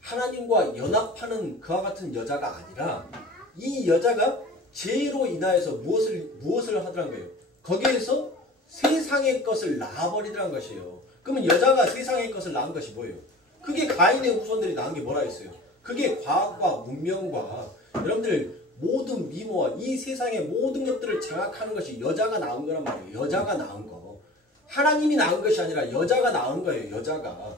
하나님과 연합하는 그와 같은 여자가 아니라 이 여자가 죄로 인하여서 무엇을 하더란 거예요. 거기에서 세상의 것을 낳아버리더란 것이에요. 그러면 여자가 세상의 것을 낳은 것이 뭐예요? 그게 가인의 후손들이 낳은 게 뭐라 했어요? 그게 과학과 문명과 여러분들 모든 미모와 이 세상의 모든 것들을 장악하는 것이 여자가 낳은 거란 말이에요. 여자가 낳은 거. 하나님이 낳은 것이 아니라 여자가 낳은 거예요. 여자가.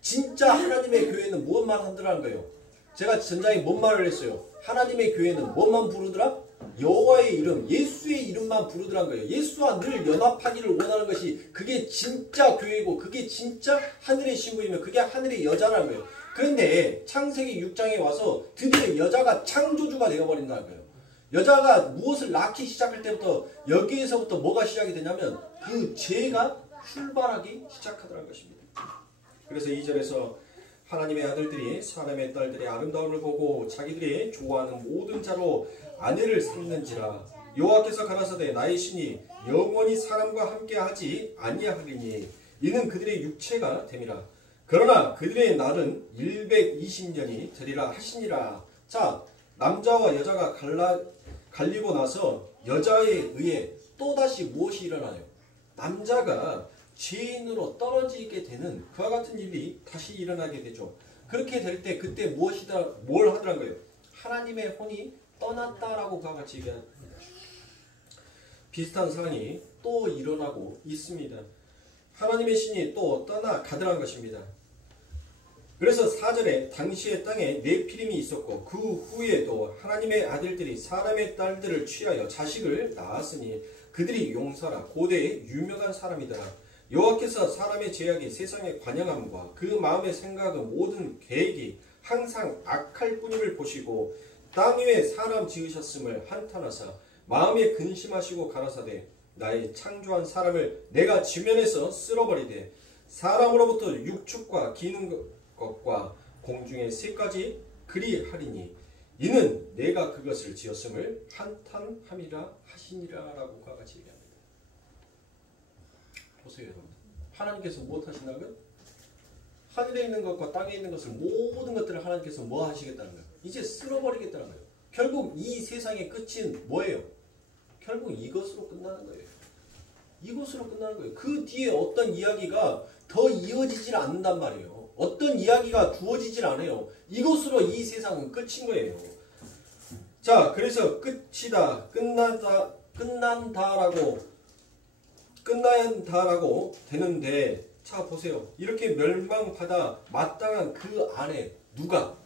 진짜 하나님의 교회는 무엇만 하더라는 거예요. 제가 전장에 뭔 말을 했어요. 하나님의 교회는 무엇만 부르더라? 여호와의 이름, 예수의 이름만 부르더란 거예요. 예수와 늘 연합하기를 원하는 것이 그게 진짜 교회고 그게 진짜 하늘의 신부이며 그게 하늘의 여자라는 거예요. 그런데 창세기 6장에 와서 드디어 여자가 창조주가 되어버린다는 거예요. 여자가 무엇을 낳기 시작할 때부터 여기에서부터 뭐가 시작이 되냐면 그 죄가 출발하기 시작하더라는 것입니다. 그래서 2절에서 하나님의 아들들이 사람의 딸들의 아름다움을 보고 자기들이 좋아하는 모든 자로 아내를 삼는지라. 여호와께서 가라사대 나의 신이 영원히 사람과 함께하지 아니하리니 이는 그들의 육체가 됨이라. 그러나 그들의 날은 120년이 되리라 하시니라. 자, 남자와 여자가 갈리고 나서 여자에 의해 또다시 무엇이 일어나요? 남자가 죄인으로 떨어지게 되는 그와 같은 일이 다시 일어나게 되죠. 그렇게 될 때 그때 뭘 하더란 거예요? 하나님의 혼이 떠났다라고 그와 같이 얘기합니다. 비슷한 상황이 또 일어나고 있습니다. 하나님의 신이 또 떠나가더란 것입니다. 그래서 4절에 당시의 땅에 네피림이 있었고 그 후에도 하나님의 아들들이 사람의 딸들을 취하여 자식을 낳았으니 그들이 용사라 고대의 유명한 사람이더라. 여호와께서 사람의 죄악이 세상에 관영함과 그 마음의 생각은 모든 계획이 항상 악할 뿐임을 보시고 땅 위에 사람 지으셨음을 한탄하사 마음에 근심하시고 가라사대 나의 창조한 사람을 내가 지면에서 쓸어버리되 사람으로부터 육축과 기는 것과 공중의 새까지 그리하리니 이는 내가 그것을 지었음을 한탄함이라 하시니라 라고 그와 같이 얘기합니다. 보세요 여러분. 하나님께서 무엇 하신다고요? 하늘에 있는 것과 땅에 있는 것을 모든 것들을 하나님께서 뭐 하시겠다는 거예요? 이제 쓸어버리겠다는 거예요. 결국 이 세상의 끝은 뭐예요? 결국 이것으로 끝나는 거예요. 이것으로 끝나는 거예요. 그 뒤에 어떤 이야기가 더 이어지질 않는단 말이에요. 어떤 이야기가 두어지질 않아요. 이것으로 이 세상은 끝인 거예요. 자, 그래서 끝이다, 끝난다라고 되는데, 자 보세요. 이렇게 멸망받아 마땅한 그 안에 누가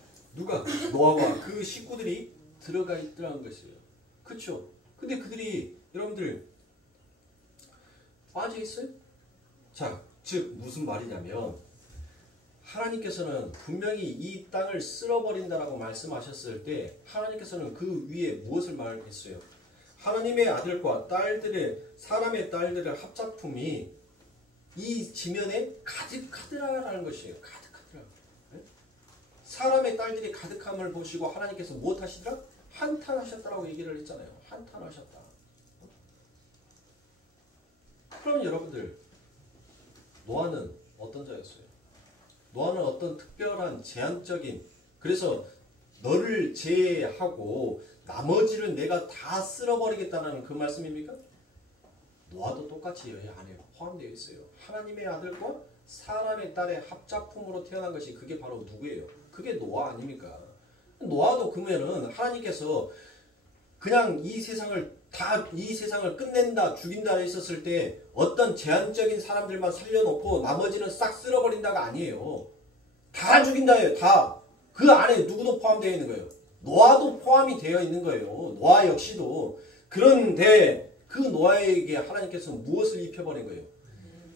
노아와 그 식구들이 들어가 있더라는 것이에요. 그렇죠? 근데 그들이 여러분들 빠져 있어요? 자, 즉 무슨 말이냐면 하나님께서는 분명히 이 땅을 쓸어버린다라고 말씀하셨을 때 하나님께서는 그 위에 무엇을 말했어요? 하나님의 아들과 사람의 딸들의 합작품이 이 지면에 가득하더라라는 것이에요. 가득하더라. 네? 사람의 딸들이 가득함을 보시고 하나님께서 무엇 하시더라? 한탄하셨다라고 얘기를 했잖아요. 한탄하셨다. 그럼 여러분들 노아는 어떤 자였어요? 노아는 어떤 특별한 제한적인 그래서 너를 제외하고 나머지를 내가 다 쓸어버리겠다는 그 말씀입니까? 노아도 똑같이 여기 안에 포함되어 있어요. 하나님의 아들과 사람의 딸의 합작품으로 태어난 것이 그게 바로 누구예요? 그게 노아 아닙니까? 노아도 그러면은 하나님께서 그냥 이 세상을 끝낸다, 죽인다 했었을 때 어떤 제한적인 사람들만 살려놓고 나머지는 싹 쓸어버린다가 아니에요. 다 죽인다예요. 다. 그 안에 누구도 포함되어 있는 거예요. 노아도 포함이 되어 있는 거예요. 노아 역시도. 그런데 그 노아에게 하나님께서 무엇을 입혀버린 거예요?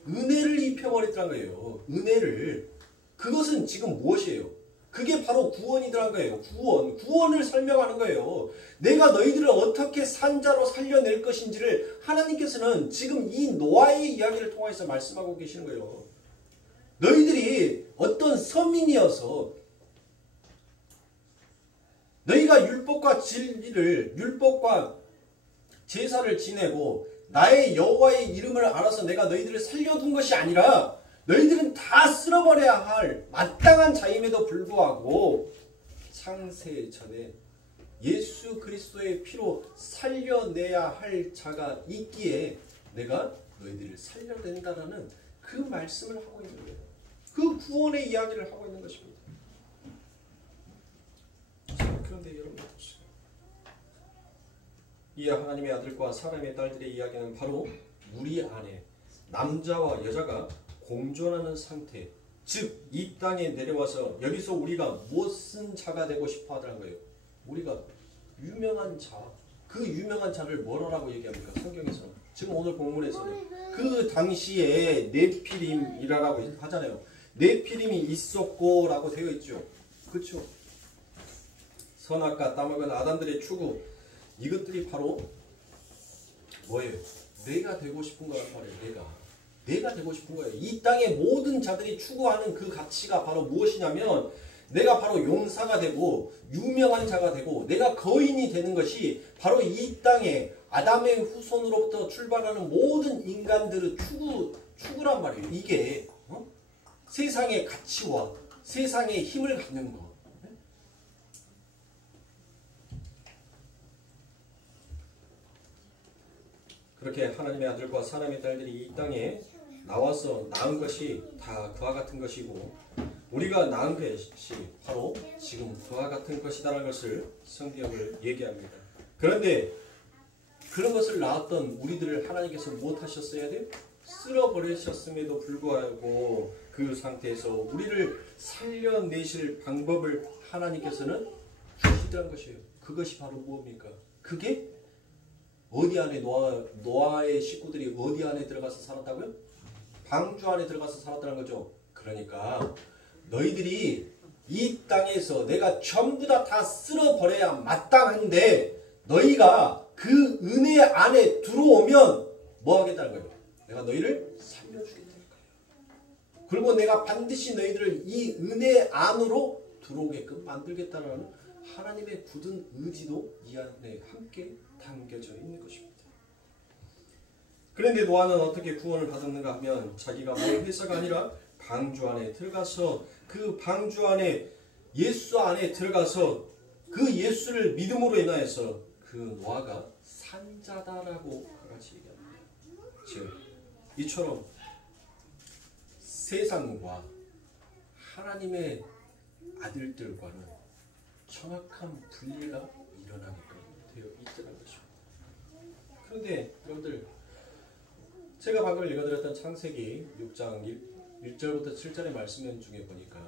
은혜를 입혀버렸다는 거예요. 은혜를. 그것은 지금 무엇이에요? 그게 바로 구원이더란 거예요. 구원을 설명하는 거예요. 내가 너희들을 어떻게 산자로 살려낼 것인지를 하나님께서는 지금 이 노아의 이야기를 통해서 말씀하고 계시는 거예요. 너희들이 어떤 서민이어서 너희가 율법과 진리를, 율법과 제사를 지내고 나의 여호와의 이름을 알아서 내가 너희들을 살려둔 것이 아니라 너희들은 다 쓸어버려야 할 마땅한 자임에도 불구하고 창세 전에 예수 그리스도의 피로 살려내야 할 자가 있기에 내가 너희들을 살려낸다라는 그 말씀을 하고 있는 거예요. 그 구원의 이야기를 하고 있는 것입니다. 자, 그런데 여러분 보시죠. 이 하나님의 아들과 사람의 딸들의 이야기는 바로 우리 안에 남자와 여자가 공존하는 상태, 즉 이 땅에 내려와서 여기서 우리가 무슨 자가 되고 싶어 하더란 거예요. 우리가 유명한 자, 그 유명한 자를 뭐라고 얘기합니까? 성경에서는. 지금 오늘 본문에서는 그 당시에 네피림이라고 하잖아요. 네피림이 있었고 라고 되어 있죠. 그렇죠? 선악과 따먹은 아담들의 추구, 이것들이 바로 뭐예요? 내가 되고 싶은 거란 말이에요. 내가 되고 싶은 거예요. 이 땅의 모든 자들이 추구하는 그 가치가 바로 무엇이냐면 내가 바로 용사가 되고 유명한 자가 되고 내가 거인이 되는 것이 바로 이 땅에 아담의 후손으로부터 출발하는 모든 인간들의 추구란 말이에요. 이게 세상의 가치와 세상의 힘을 갖는 것. 그렇게 하나님의 아들과 사람의 딸들이 이 땅에 나와서 낳은 것이 다 그와 같은 것이고 우리가 낳은 것이 바로 지금 그와 같은 것이다라는 것을 성경을 얘기합니다. 그런데 그런 것을 낳았던 우리들을 하나님께서 무엇하셨어야 돼요? 쓸어버리셨음에도 불구하고 그 상태에서 우리를 살려내실 방법을 하나님께서는 주시더란 것이에요. 그것이 바로 무엇입니까? 그게 어디 안에 노아의 식구들이 어디 안에 들어가서 살았다고요? 방주 안에 들어가서 살았다는 거죠. 그러니까 너희들이 이 땅에서 내가 전부 다 쓸어버려야 마땅한데 너희가 그 은혜 안에 들어오면 뭐 하겠다는 거예요? 내가 너희를 살려주겠다는 거예요. 그리고 내가 반드시 너희들을 이 은혜 안으로 들어오게끔 만들겠다는 하나님의 굳은 의지도 이 안에 함께 담겨져 있는 것입니다. 그런데 노아는 어떻게 구원을 받았는가 하면 자기가 뭘 해서가 아니라 방주 안에 들어가서 그 방주 안에 예수 안에 들어가서 그 예수를 믿음으로 인하여서 그 노아가 산자다라고 같이 얘기합니다. 즉 이처럼 세상과 하나님의 아들들과는 정확한 분리가 일어나게끔 되어 있다는 것입니다. 그런데 여러분들 제가 방금 읽어드렸던 창세기 6장 1절부터 7절의 말씀 중에 보니까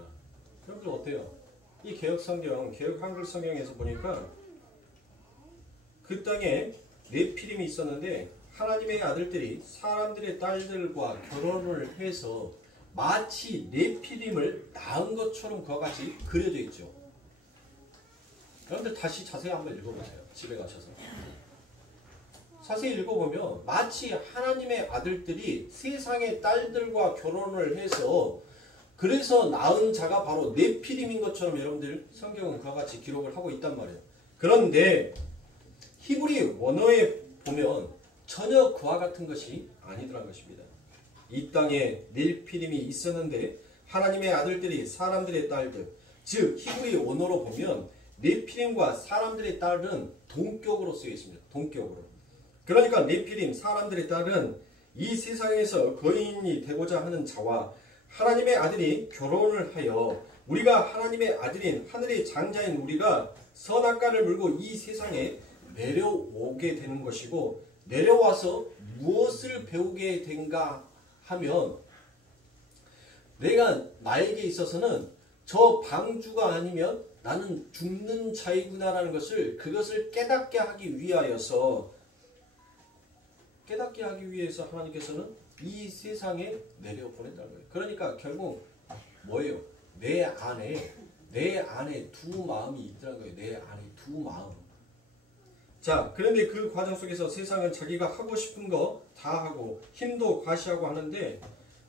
여러분들 어때요? 이 개혁성경, 개혁 한글 성경에서 보니까 그 땅에 네피림이 있었는데 하나님의 아들들이 사람들의 딸들과 결혼을 해서 마치 네피림을 낳은 것처럼 그와 같이 그려져 있죠. 여러분들 다시 자세히 한번 읽어보세요. 집에 가셔서. 자세히 읽어보면 마치 하나님의 아들들이 세상의 딸들과 결혼을 해서 그래서 낳은 자가 바로 네피림인 것처럼 여러분들 성경은 그와 같이 기록을 하고 있단 말이에요. 그런데 히브리 원어에 보면 전혀 그와 같은 것이 아니더란 것입니다. 이 땅에 네피림이 있었는데 하나님의 아들들이 사람들의 딸들 즉 히브리 원어로 보면 네피림과 사람들의 딸은 동격으로 쓰여 있습니다. 동격으로. 그러니까 네피림 사람들의 딸은 이 세상에서 거인이 되고자 하는 자와 하나님의 아들이 결혼을 하여 우리가 하나님의 아들인 하늘의 장자인 우리가 선악과를 물고 이 세상에 내려오게 되는 것이고, 내려와서 무엇을 배우게 된가 하면 나에게 있어서는 저 방주가 아니면 나는 죽는 자이구나라는 것을, 그것을 깨닫게 하기 위해서 하나님께서는 이 세상에 내려보낸다는 거예요. 그러니까 결국 뭐예요? 내 안에 두 마음이 있다는 거예요. 내 안에 두 마음. 자, 그런데 그 과정 속에서 세상은 자기가 하고 싶은 거 다 하고 힘도 과시하고 하는데,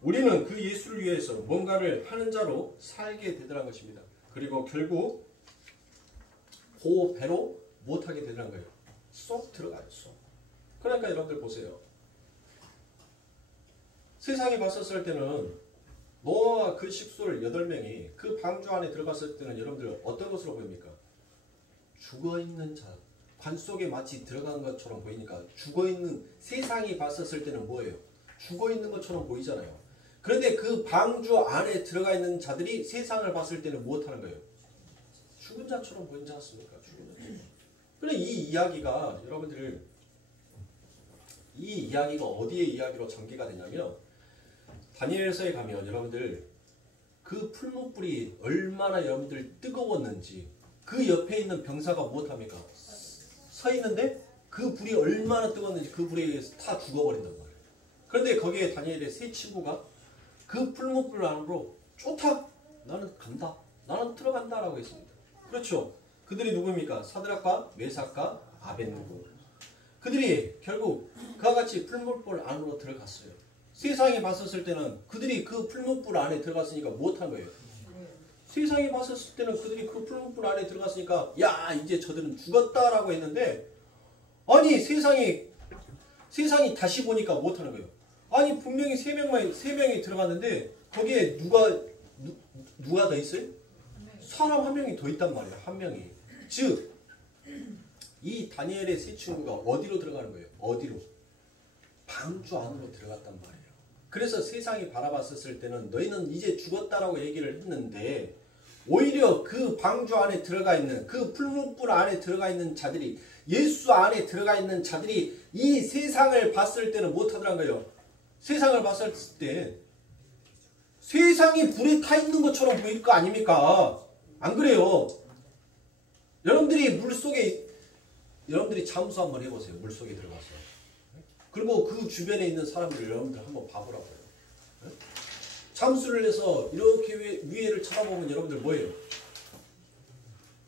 우리는 그 예수를 위해서 뭔가를 하는 자로 살게 되더란 것입니다. 그리고 결국 그 배로 못하게 되더란 거예요. 쏙 들어가요. 쏙. 그러니까 여러분들 보세요. 세상에 봤었을 때는 노아와 그 식솔 8명이 그 방주 안에 들어갔을 때는 여러분들 어떤 것으로 보입니까? 죽어있는 자, 관 속에 마치 들어간 것처럼 보이니까, 죽어있는, 세상이 봤었을 때는 뭐예요? 죽어있는 것처럼 보이잖아요. 그런데 그 방주 안에 들어가 있는 자들이 세상을 봤을 때는 무엇하는 거예요? 죽은 자처럼 보이지 않습니까? 죽은 자처럼. 그런데 이 이야기가 여러분들, 이 이야기가 어디의 이야기로 전개가 되냐면, 다니엘서에 가면 여러분들 그 풀무불이 얼마나 여러분들 뜨거웠는지, 그 옆에 있는 병사가 무엇합니까? 서 있는데 그 불이 얼마나 뜨거웠는지 그 불에 의해서 다 죽어버린단 말이에요. 그런데 거기에 다니엘의 세 친구가 그 풀무불 안으로 좋다, 나는 간다, 나는 들어간다 라고 했습니다. 그렇죠. 그들이 누구입니까? 사드락과 메삭과 아벳느고. 그들이 결국 그와 같이 풀무불 안으로 들어갔어요. 세상에 봤었을 때는 그들이 그 풀무불 안에 들어갔으니까 무엇한 거예요? 세상에 봤었을 때는 그들이 그 풀무불 안에 들어갔으니까 야, 이제 저들은 죽었다라고 했는데, 아니 세상이 다시 보니까 무엇하는 거예요? 아니 분명히 세 명이 들어갔는데 거기에 누가 더 있어요? 사람 한 명이 더 있단 말이에요. 한 명이. 즉 이 다니엘의 세 친구가 어디로 들어가는 거예요? 어디로? 방주 안으로 들어갔단 말이에요. 그래서 세상이 바라봤었을 때는 너희는 이제 죽었다라고 얘기를 했는데, 오히려 그 방주 안에 들어가 있는, 그 풀무불 안에 들어가 있는 자들이, 예수 안에 들어가 있는 자들이 이 세상을 봤을 때는 못하더란 거예요. 세상을 봤을 때 세상이 불에 타 있는 것처럼 보일 거 아닙니까? 안 그래요? 여러분들이 잠수 한번 해보세요. 물속에 들어가서. 그리고 그 주변에 있는 사람들을 여러분들 한번 봐보라고요. 잠수를 해서 이렇게 위에를 쳐다보면 여러분들 뭐예요?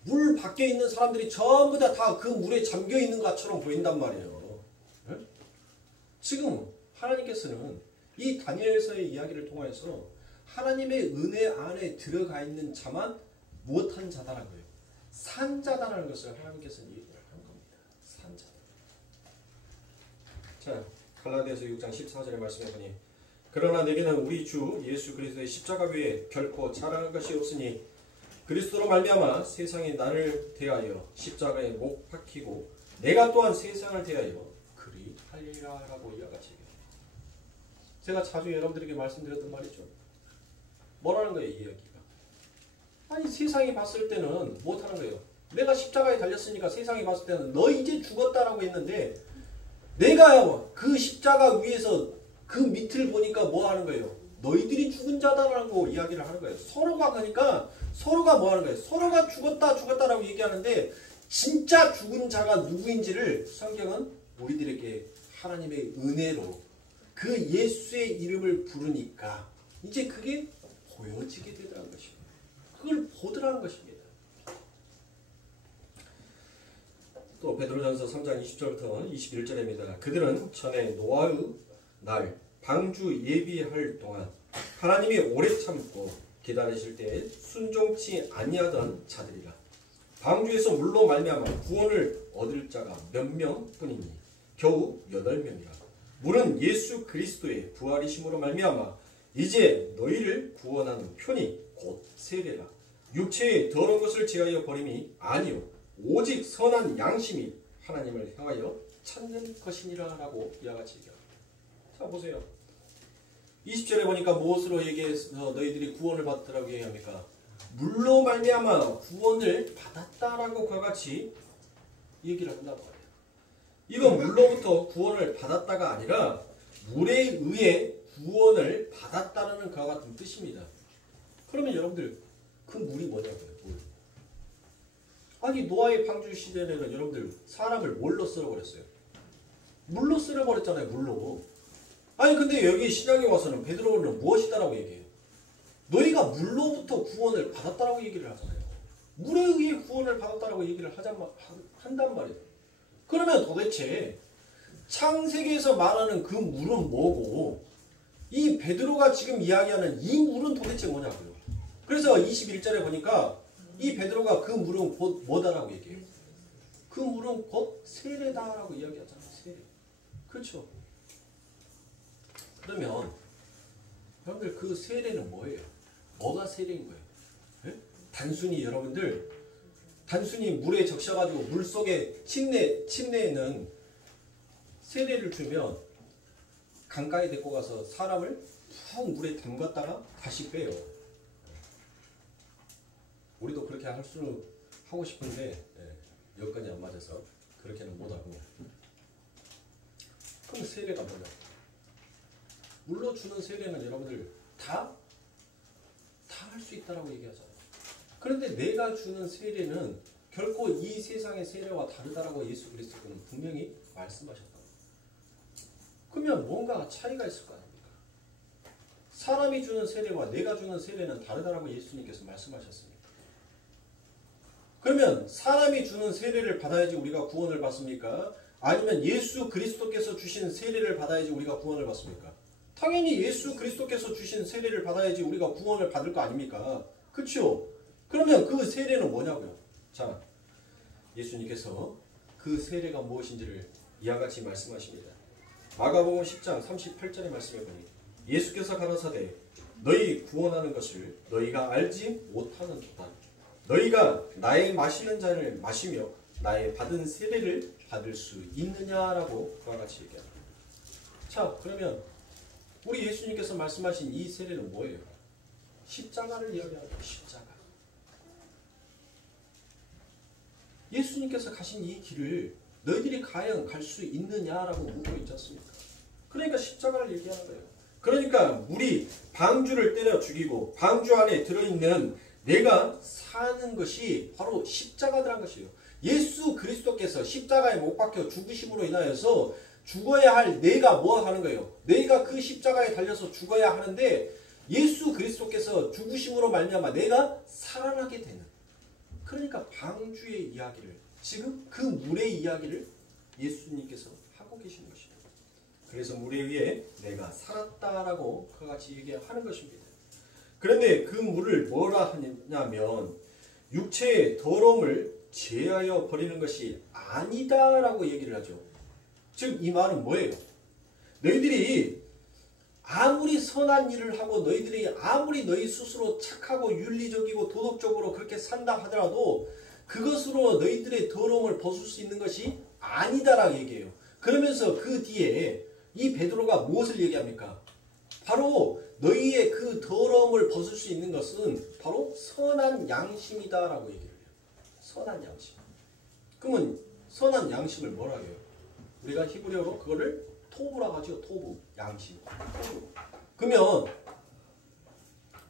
물 밖에 있는 사람들이 전부 다 그 물에 잠겨 있는 것처럼 보인단 말이에요. 지금 하나님께서는 이 다니엘서의 이야기를 통해서 하나님의 은혜 안에 들어가 있는 자만 무엇한 자다라는 거예요? 산자다라는 것을 하나님께서는 얘기를 한 겁니다. 산자다. 자, 갈라디아서 6장 14절의 말씀해 보니, 그러나 내게는 우리 주 예수 그리스도의 십자가 외에 결코 자랑할 것이 없으니 그리스도로 말미암아 세상이 나를 대하여 십자가에 못 박히고 내가 또한 세상을 대하여 그리하리라라고 이와 같이 얘기합니다. 제가 자주 여러분들에게 말씀드렸던 말이죠. 뭐라는 거예요, 이 이야기가? 아니 세상이 봤을 때는 못하는 거예요. 내가 십자가에 달렸으니까 세상이 봤을 때는 너 이제 죽었다라고 했는데, 내가 그 십자가 위에서 그 밑을 보니까 뭐 하는 거예요? 너희들이 죽은 자다라고 이야기를 하는 거예요. 서로가 그러니까 서로가 뭐 하는 거예요? 서로가 죽었다라고 얘기하는데, 진짜 죽은 자가 누구인지를 성경은 우리들에게 하나님의 은혜로 그 예수의 이름을 부르니까 이제 그게 보여지게 되더라는 것입니다. 그걸 보더라는 것입니다. 또 베드로전서 3장 20절부터 21절입니다. 그들은 전에 노아의 날 방주 예비할 동안 하나님이 오래 참고 기다리실 때에 순종치 아니하던 자들이라. 방주에서 물로 말미암아 구원을 얻을 자가 몇 명뿐이니 겨우 8명이라. 물은 예수 그리스도의 부활이심으로 말미암아 이제 너희를 구원하는 편이 곧 세례라. 육체의 더러운 것을 제하여 버림이 아니요 오직 선한 양심이 하나님을 향하여 찾는 것이니라 라고 이와 같이 얘기합니다. 자 보세요. 20절에 보니까 무엇으로 얘기해서 너희들이 구원을 받더라고 얘기합니까? 물로 말미암아 구원을 받았다라고 그와 같이 얘기를 한다고 해요. 이건 물로부터 구원을 받았다가 아니라 물에 의해 구원을 받았다는 그와 같은 뜻입니다. 그러면 여러분들 그 물이 뭐냐고요? 물. 아니 노아의 방주 시대에는 여러분들 사람을 뭘로 썰어버렸어요? 물로 썰어버렸잖아요. 물로. 아니 근데 여기 신약에 와서는 베드로는 무엇이다라고 얘기해요? 너희가 물로부터 구원을 받았다라고 얘기를 하잖아요. 물에 의해 구원을 받았다라고 얘기를 한단 말이에요. 그러면 도대체 창세기에서 말하는 그 물은 뭐고 이 베드로가 지금 이야기하는 이 물은 도대체 뭐냐고요. 그래서 21절에 보니까 이 베드로가 그 물은 곧 뭐다라고 얘기해요. 그 물은 곧 세례다라고 이야기하잖아요. 세례. 그렇죠. 그러면 여러분들 그 세례는 뭐예요? 뭐가 세례인 거예요? 네? 단순히 여러분들 단순히 물에 적셔가지고 물 속에 침내에는 세례를 주면 강가에 데리고 가서 사람을 푹 물에 담갔다가 다시 빼요. 우리도 그렇게 할 수는 하고 싶은데 여건이 안 맞아서 그렇게는 못하고. 그럼 세례가 뭐냐? 물로 주는 세례는 여러분들 다 할 수 있다라고 얘기하잖아요. 그런데 내가 주는 세례는 결코 이 세상의 세례와 다르다라고 예수 그리스도는 분명히 말씀하셨다. 그러면 뭔가 차이가 있을 거 아닙니까? 사람이 주는 세례와 내가 주는 세례는 다르다라고 예수님께서 말씀하셨습니다. 그러면 사람이 주는 세례를 받아야지 우리가 구원을 받습니까? 아니면 예수 그리스도께서 주신 세례를 받아야지 우리가 구원을 받습니까? 당연히 예수 그리스도께서 주신 세례를 받아야지 우리가 구원을 받을 거 아닙니까? 그렇죠? 그러면 그 세례는 뭐냐고요? 자, 예수님께서 그 세례가 무엇인지를 이와 같이 말씀하십니다. 마가복음 10장 38절의 말씀에 보니 예수께서 가라사대 너희 구원하는 것을 너희가 알지 못하는도다. 너희가 나의 마시는 잔을 마시며 나의 받은 세례를 받을 수 있느냐라고 그와 같이 얘기합니다. 자, 그러면 우리 예수님께서 말씀하신 이 세례는 뭐예요? 십자가를 이야기합니다. 십자가. 예수님께서 가신 이 길을 너희들이 과연 갈 수 있느냐라고 묻고 있지 않습니까? 그러니까 십자가를 얘기하는 거예요. 그러니까 물이 방주를 때려 죽이고 방주 안에 들어있는 내가 사는 것이 바로 십자가라는 것이에요. 예수 그리스도께서 십자가에 못 박혀 죽으심으로 인하여서 죽어야 할 내가 뭐 하는 거예요? 내가 그 십자가에 달려서 죽어야 하는데 예수 그리스도께서 죽으심으로 말미암아 내가 살아나게 되는, 그러니까 방주의 이야기를, 지금 그 물의 이야기를 예수님께서 하고 계시는 것입니다. 그래서 물에 의해 내가 살았다라고 그와 같이 얘기하는 것입니다. 그런데 그 물을 뭐라 하냐면 육체의 더러움을 제하여 버리는 것이 아니다라고 얘기를 하죠. 즉 이 말은 뭐예요? 너희들이 아무리 선한 일을 하고 너희들이 아무리 너희 스스로 착하고 윤리적이고 도덕적으로 그렇게 산다 하더라도 그것으로 너희들의 더러움을 벗을 수 있는 것이 아니다라고 얘기해요. 그러면서 그 뒤에 이 베드로가 무엇을 얘기합니까? 바로 너희의 그 더러움을 벗을 수 있는 것은 바로 선한 양심이다라고 얘기를 해요. 선한 양심. 그러면 선한 양심을 뭐라고 해요? 우리가 히브리어로 그거를 토부라고 하죠. 토부. 양심. 토부. 그러면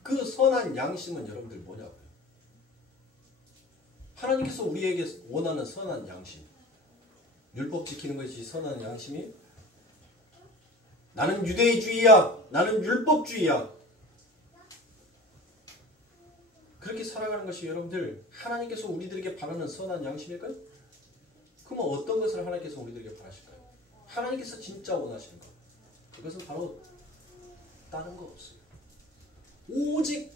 그 선한 양심은 여러분들 뭐냐고요? 하나님께서 우리에게 원하는 선한 양심. 율법 지키는 것이 선한 양심이? 나는 유대주의야. 나는 율법주의야. 그렇게 살아가는 것이 여러분들 하나님께서 우리들에게 바라는 선한 양심일까요? 그러면 어떤 것을 하나님께서 우리들에게 바라실까요? 하나님께서 진짜 원하시는 것. 그것은 바로 다른 거 없어요. 오직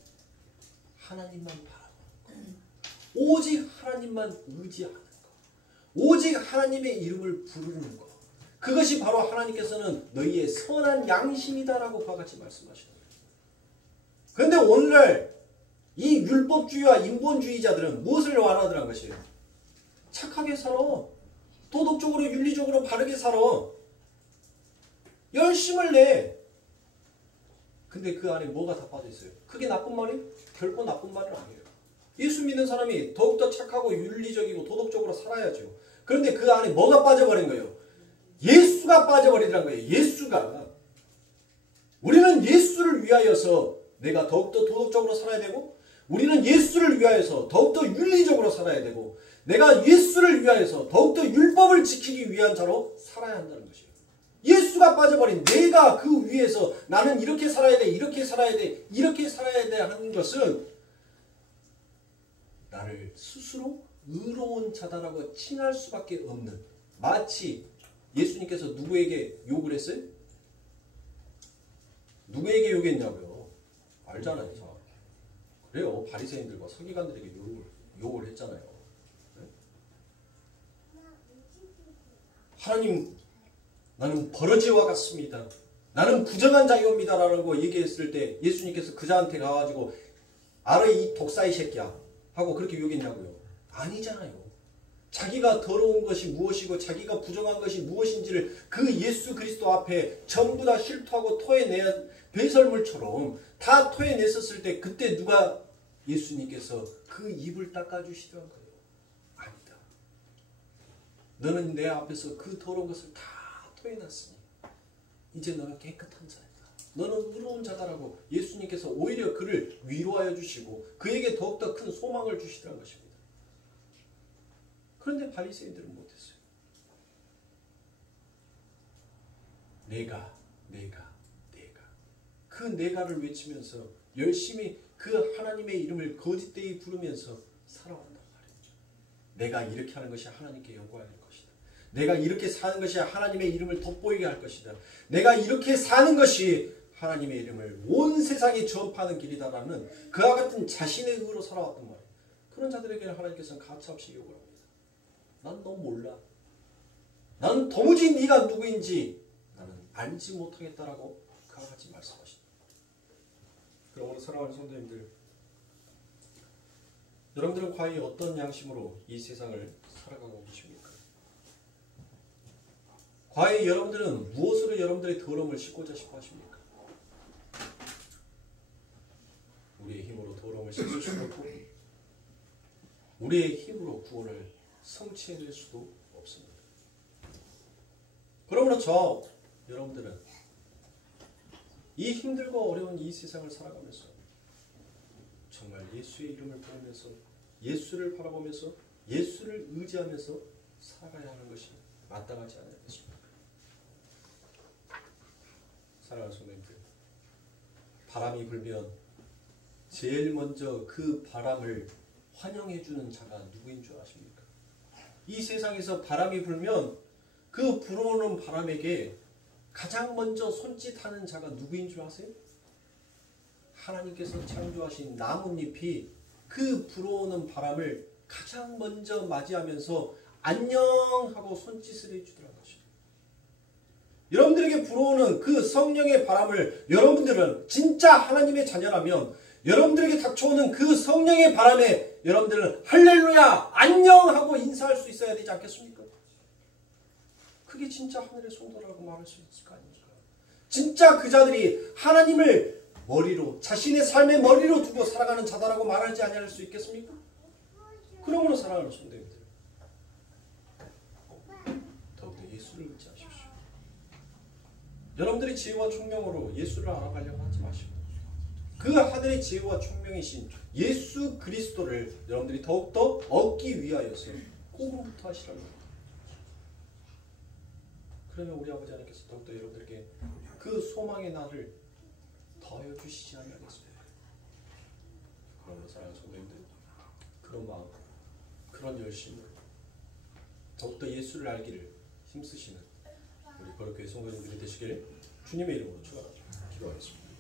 하나님만 바라보는 것. 오직 하나님만 의지하는 것. 오직 하나님의 이름을 부르는 것. 그것이 바로 하나님께서는 너희의 선한 양심이다라고 그와 같이 말씀하시는 거예요. 그런데 오늘날 이 율법주의와 인본주의자들은 무엇을 원하더란 것이에요? 착하게 살아. 도덕적으로 윤리적으로 바르게 살아. 열심을 내. 근데 그 안에 뭐가 다 빠져 있어요? 그게 나쁜 말이에요? 결코 나쁜 말은 아니에요. 예수 믿는 사람이 더욱더 착하고 윤리적이고 도덕적으로 살아야죠. 그런데 그 안에 뭐가 빠져버린 거예요? 예수가 빠져버리더란 거예요. 예수가. 우리는 예수를 위하여서 내가 더욱더 도덕적으로 살아야 되고, 우리는 예수를 위하여서 더욱더 윤리적으로 살아야 되고, 내가 예수를 위하여서 더욱더 율법을 지키기 위한 자로 살아야 한다는 것이에요. 예수가 빠져버린 내가 그 위에서 나는 이렇게 살아야 돼, 이렇게 살아야 돼, 이렇게 살아야 돼 하는 것은 나를 스스로 의로운 자다라고 칭할 수밖에 없는, 마치 예수님께서 누구에게 욕을 했어요? 누구에게 욕했냐고요? 알잖아요. 자. 그래요. 바리새인들과 서기관들에게 욕을 했잖아요. 네? 하나님, 나는 버러지와 같습니다. 나는 부정한 자유입니다 라고 얘기했을 때 예수님께서 그 자한테 가가지고 알아 이 독사이 새끼야 하고 그렇게 욕했냐고요? 아니잖아요. 자기가 더러운 것이 무엇이고 자기가 부정한 것이 무엇인지를 그 예수 그리스도 앞에 전부 다 실토하고 토해내 배설물처럼 다 토해냈었을 때 그때 누가 예수님께서 그 입을 닦아주시던 거예요? 아니다. 너는 내 앞에서 그 더러운 것을 다 토해놨으니 이제 너는 깨끗한 자이다. 너는 의로운 자다라고 예수님께서 오히려 그를 위로하여 주시고 그에게 더욱더 큰 소망을 주시더란 것입니다. 그런데 바리새인들은 못했어요. 내가 그 내가를 외치면서 열심히 그 하나님의 이름을 거짓되이 부르면서 살아왔단 말이죠. 내가 이렇게 하는 것이 하나님께 영광을 할 것이다. 내가 이렇게 사는 것이 하나님의 이름을 돋보이게 할 것이다. 내가 이렇게 사는 것이 하나님의 이름을 온 세상에 전파하는 길이다라는 그와 같은 자신의 의로 살아왔단 말이에요. 그런 자들에게는 하나님께서는 가차없이 욕을 합니다. 난 너 몰라. 나는 도무지 네가 누구인지 나는 알지 못하겠다라고 그와 같이 말씀하십니다. 그러므로 사랑하는 성도님들, 여러분들은 과연 어떤 양심으로 이 세상을 살아가고 계십니까? 과연 여러분들은 무엇으로 여러분들의 더러움을 씻고자 싶어 하십니까? 우리의 힘으로 더러움을 씻을 수도 없고 우리의 힘으로 구원을 성취해낼 수도 없습니다. 그러므로 여러분들은 이 힘들고 어려운 이 세상을 살아가면서 정말 예수의 이름을 부르면서 예수를 바라보면서 예수를 의지하면서 살아가야 하는 것이 마땅하지 않겠습니까? 사랑하는 성도님들, 바람이 불면 제일 먼저 그 바람을 환영해주는 자가 누구인 줄 아십니까? 이 세상에서 바람이 불면 그 불어오는 바람에게 가장 먼저 손짓하는 자가 누구인 줄 아세요? 하나님께서 창조하신 나뭇잎이 그 불어오는 바람을 가장 먼저 맞이하면서 안녕하고 손짓을 해주더라는 것입니다. 여러분들에게 불어오는 그 성령의 바람을 여러분들은 진짜 하나님의 자녀라면 여러분들에게 닥쳐오는 그 성령의 바람에 여러분들은 할렐루야 안녕하고 인사할 수 있어야 되지 않겠습니까? 그게 진짜 하늘의 성도라고 말할 수 있을 거 아닙니까? 진짜 그 자들이 하나님을 머리로 자신의 삶의 머리로 두고 살아가는 자다라고 말하지 아니할 수 있겠습니까? 그러므로 사랑하는 성도님들, 더욱더 예수를 의지하십시오. 여러분들의 지혜와 총명으로 예수를 알아가려고 하지 마시고 그 하늘의 지혜와 총명이신 예수 그리스도를 여러분들이 더욱더 얻기 위하여서 공부부터 하시라는 겁니다. 그러면 우리 아버지 하나님께서 더욱더 여러분들에게 그 소망의 날을 더하여 주시지 않겠습니까? 그러므로 사랑하는 성도님들, 그런 마음, 그런 열심으로 더욱더 예수를 알기를 힘쓰시는 우리 거룩교회 성도님들이 되시길 주님의 이름으로 축원합니다. 기도하겠습니다.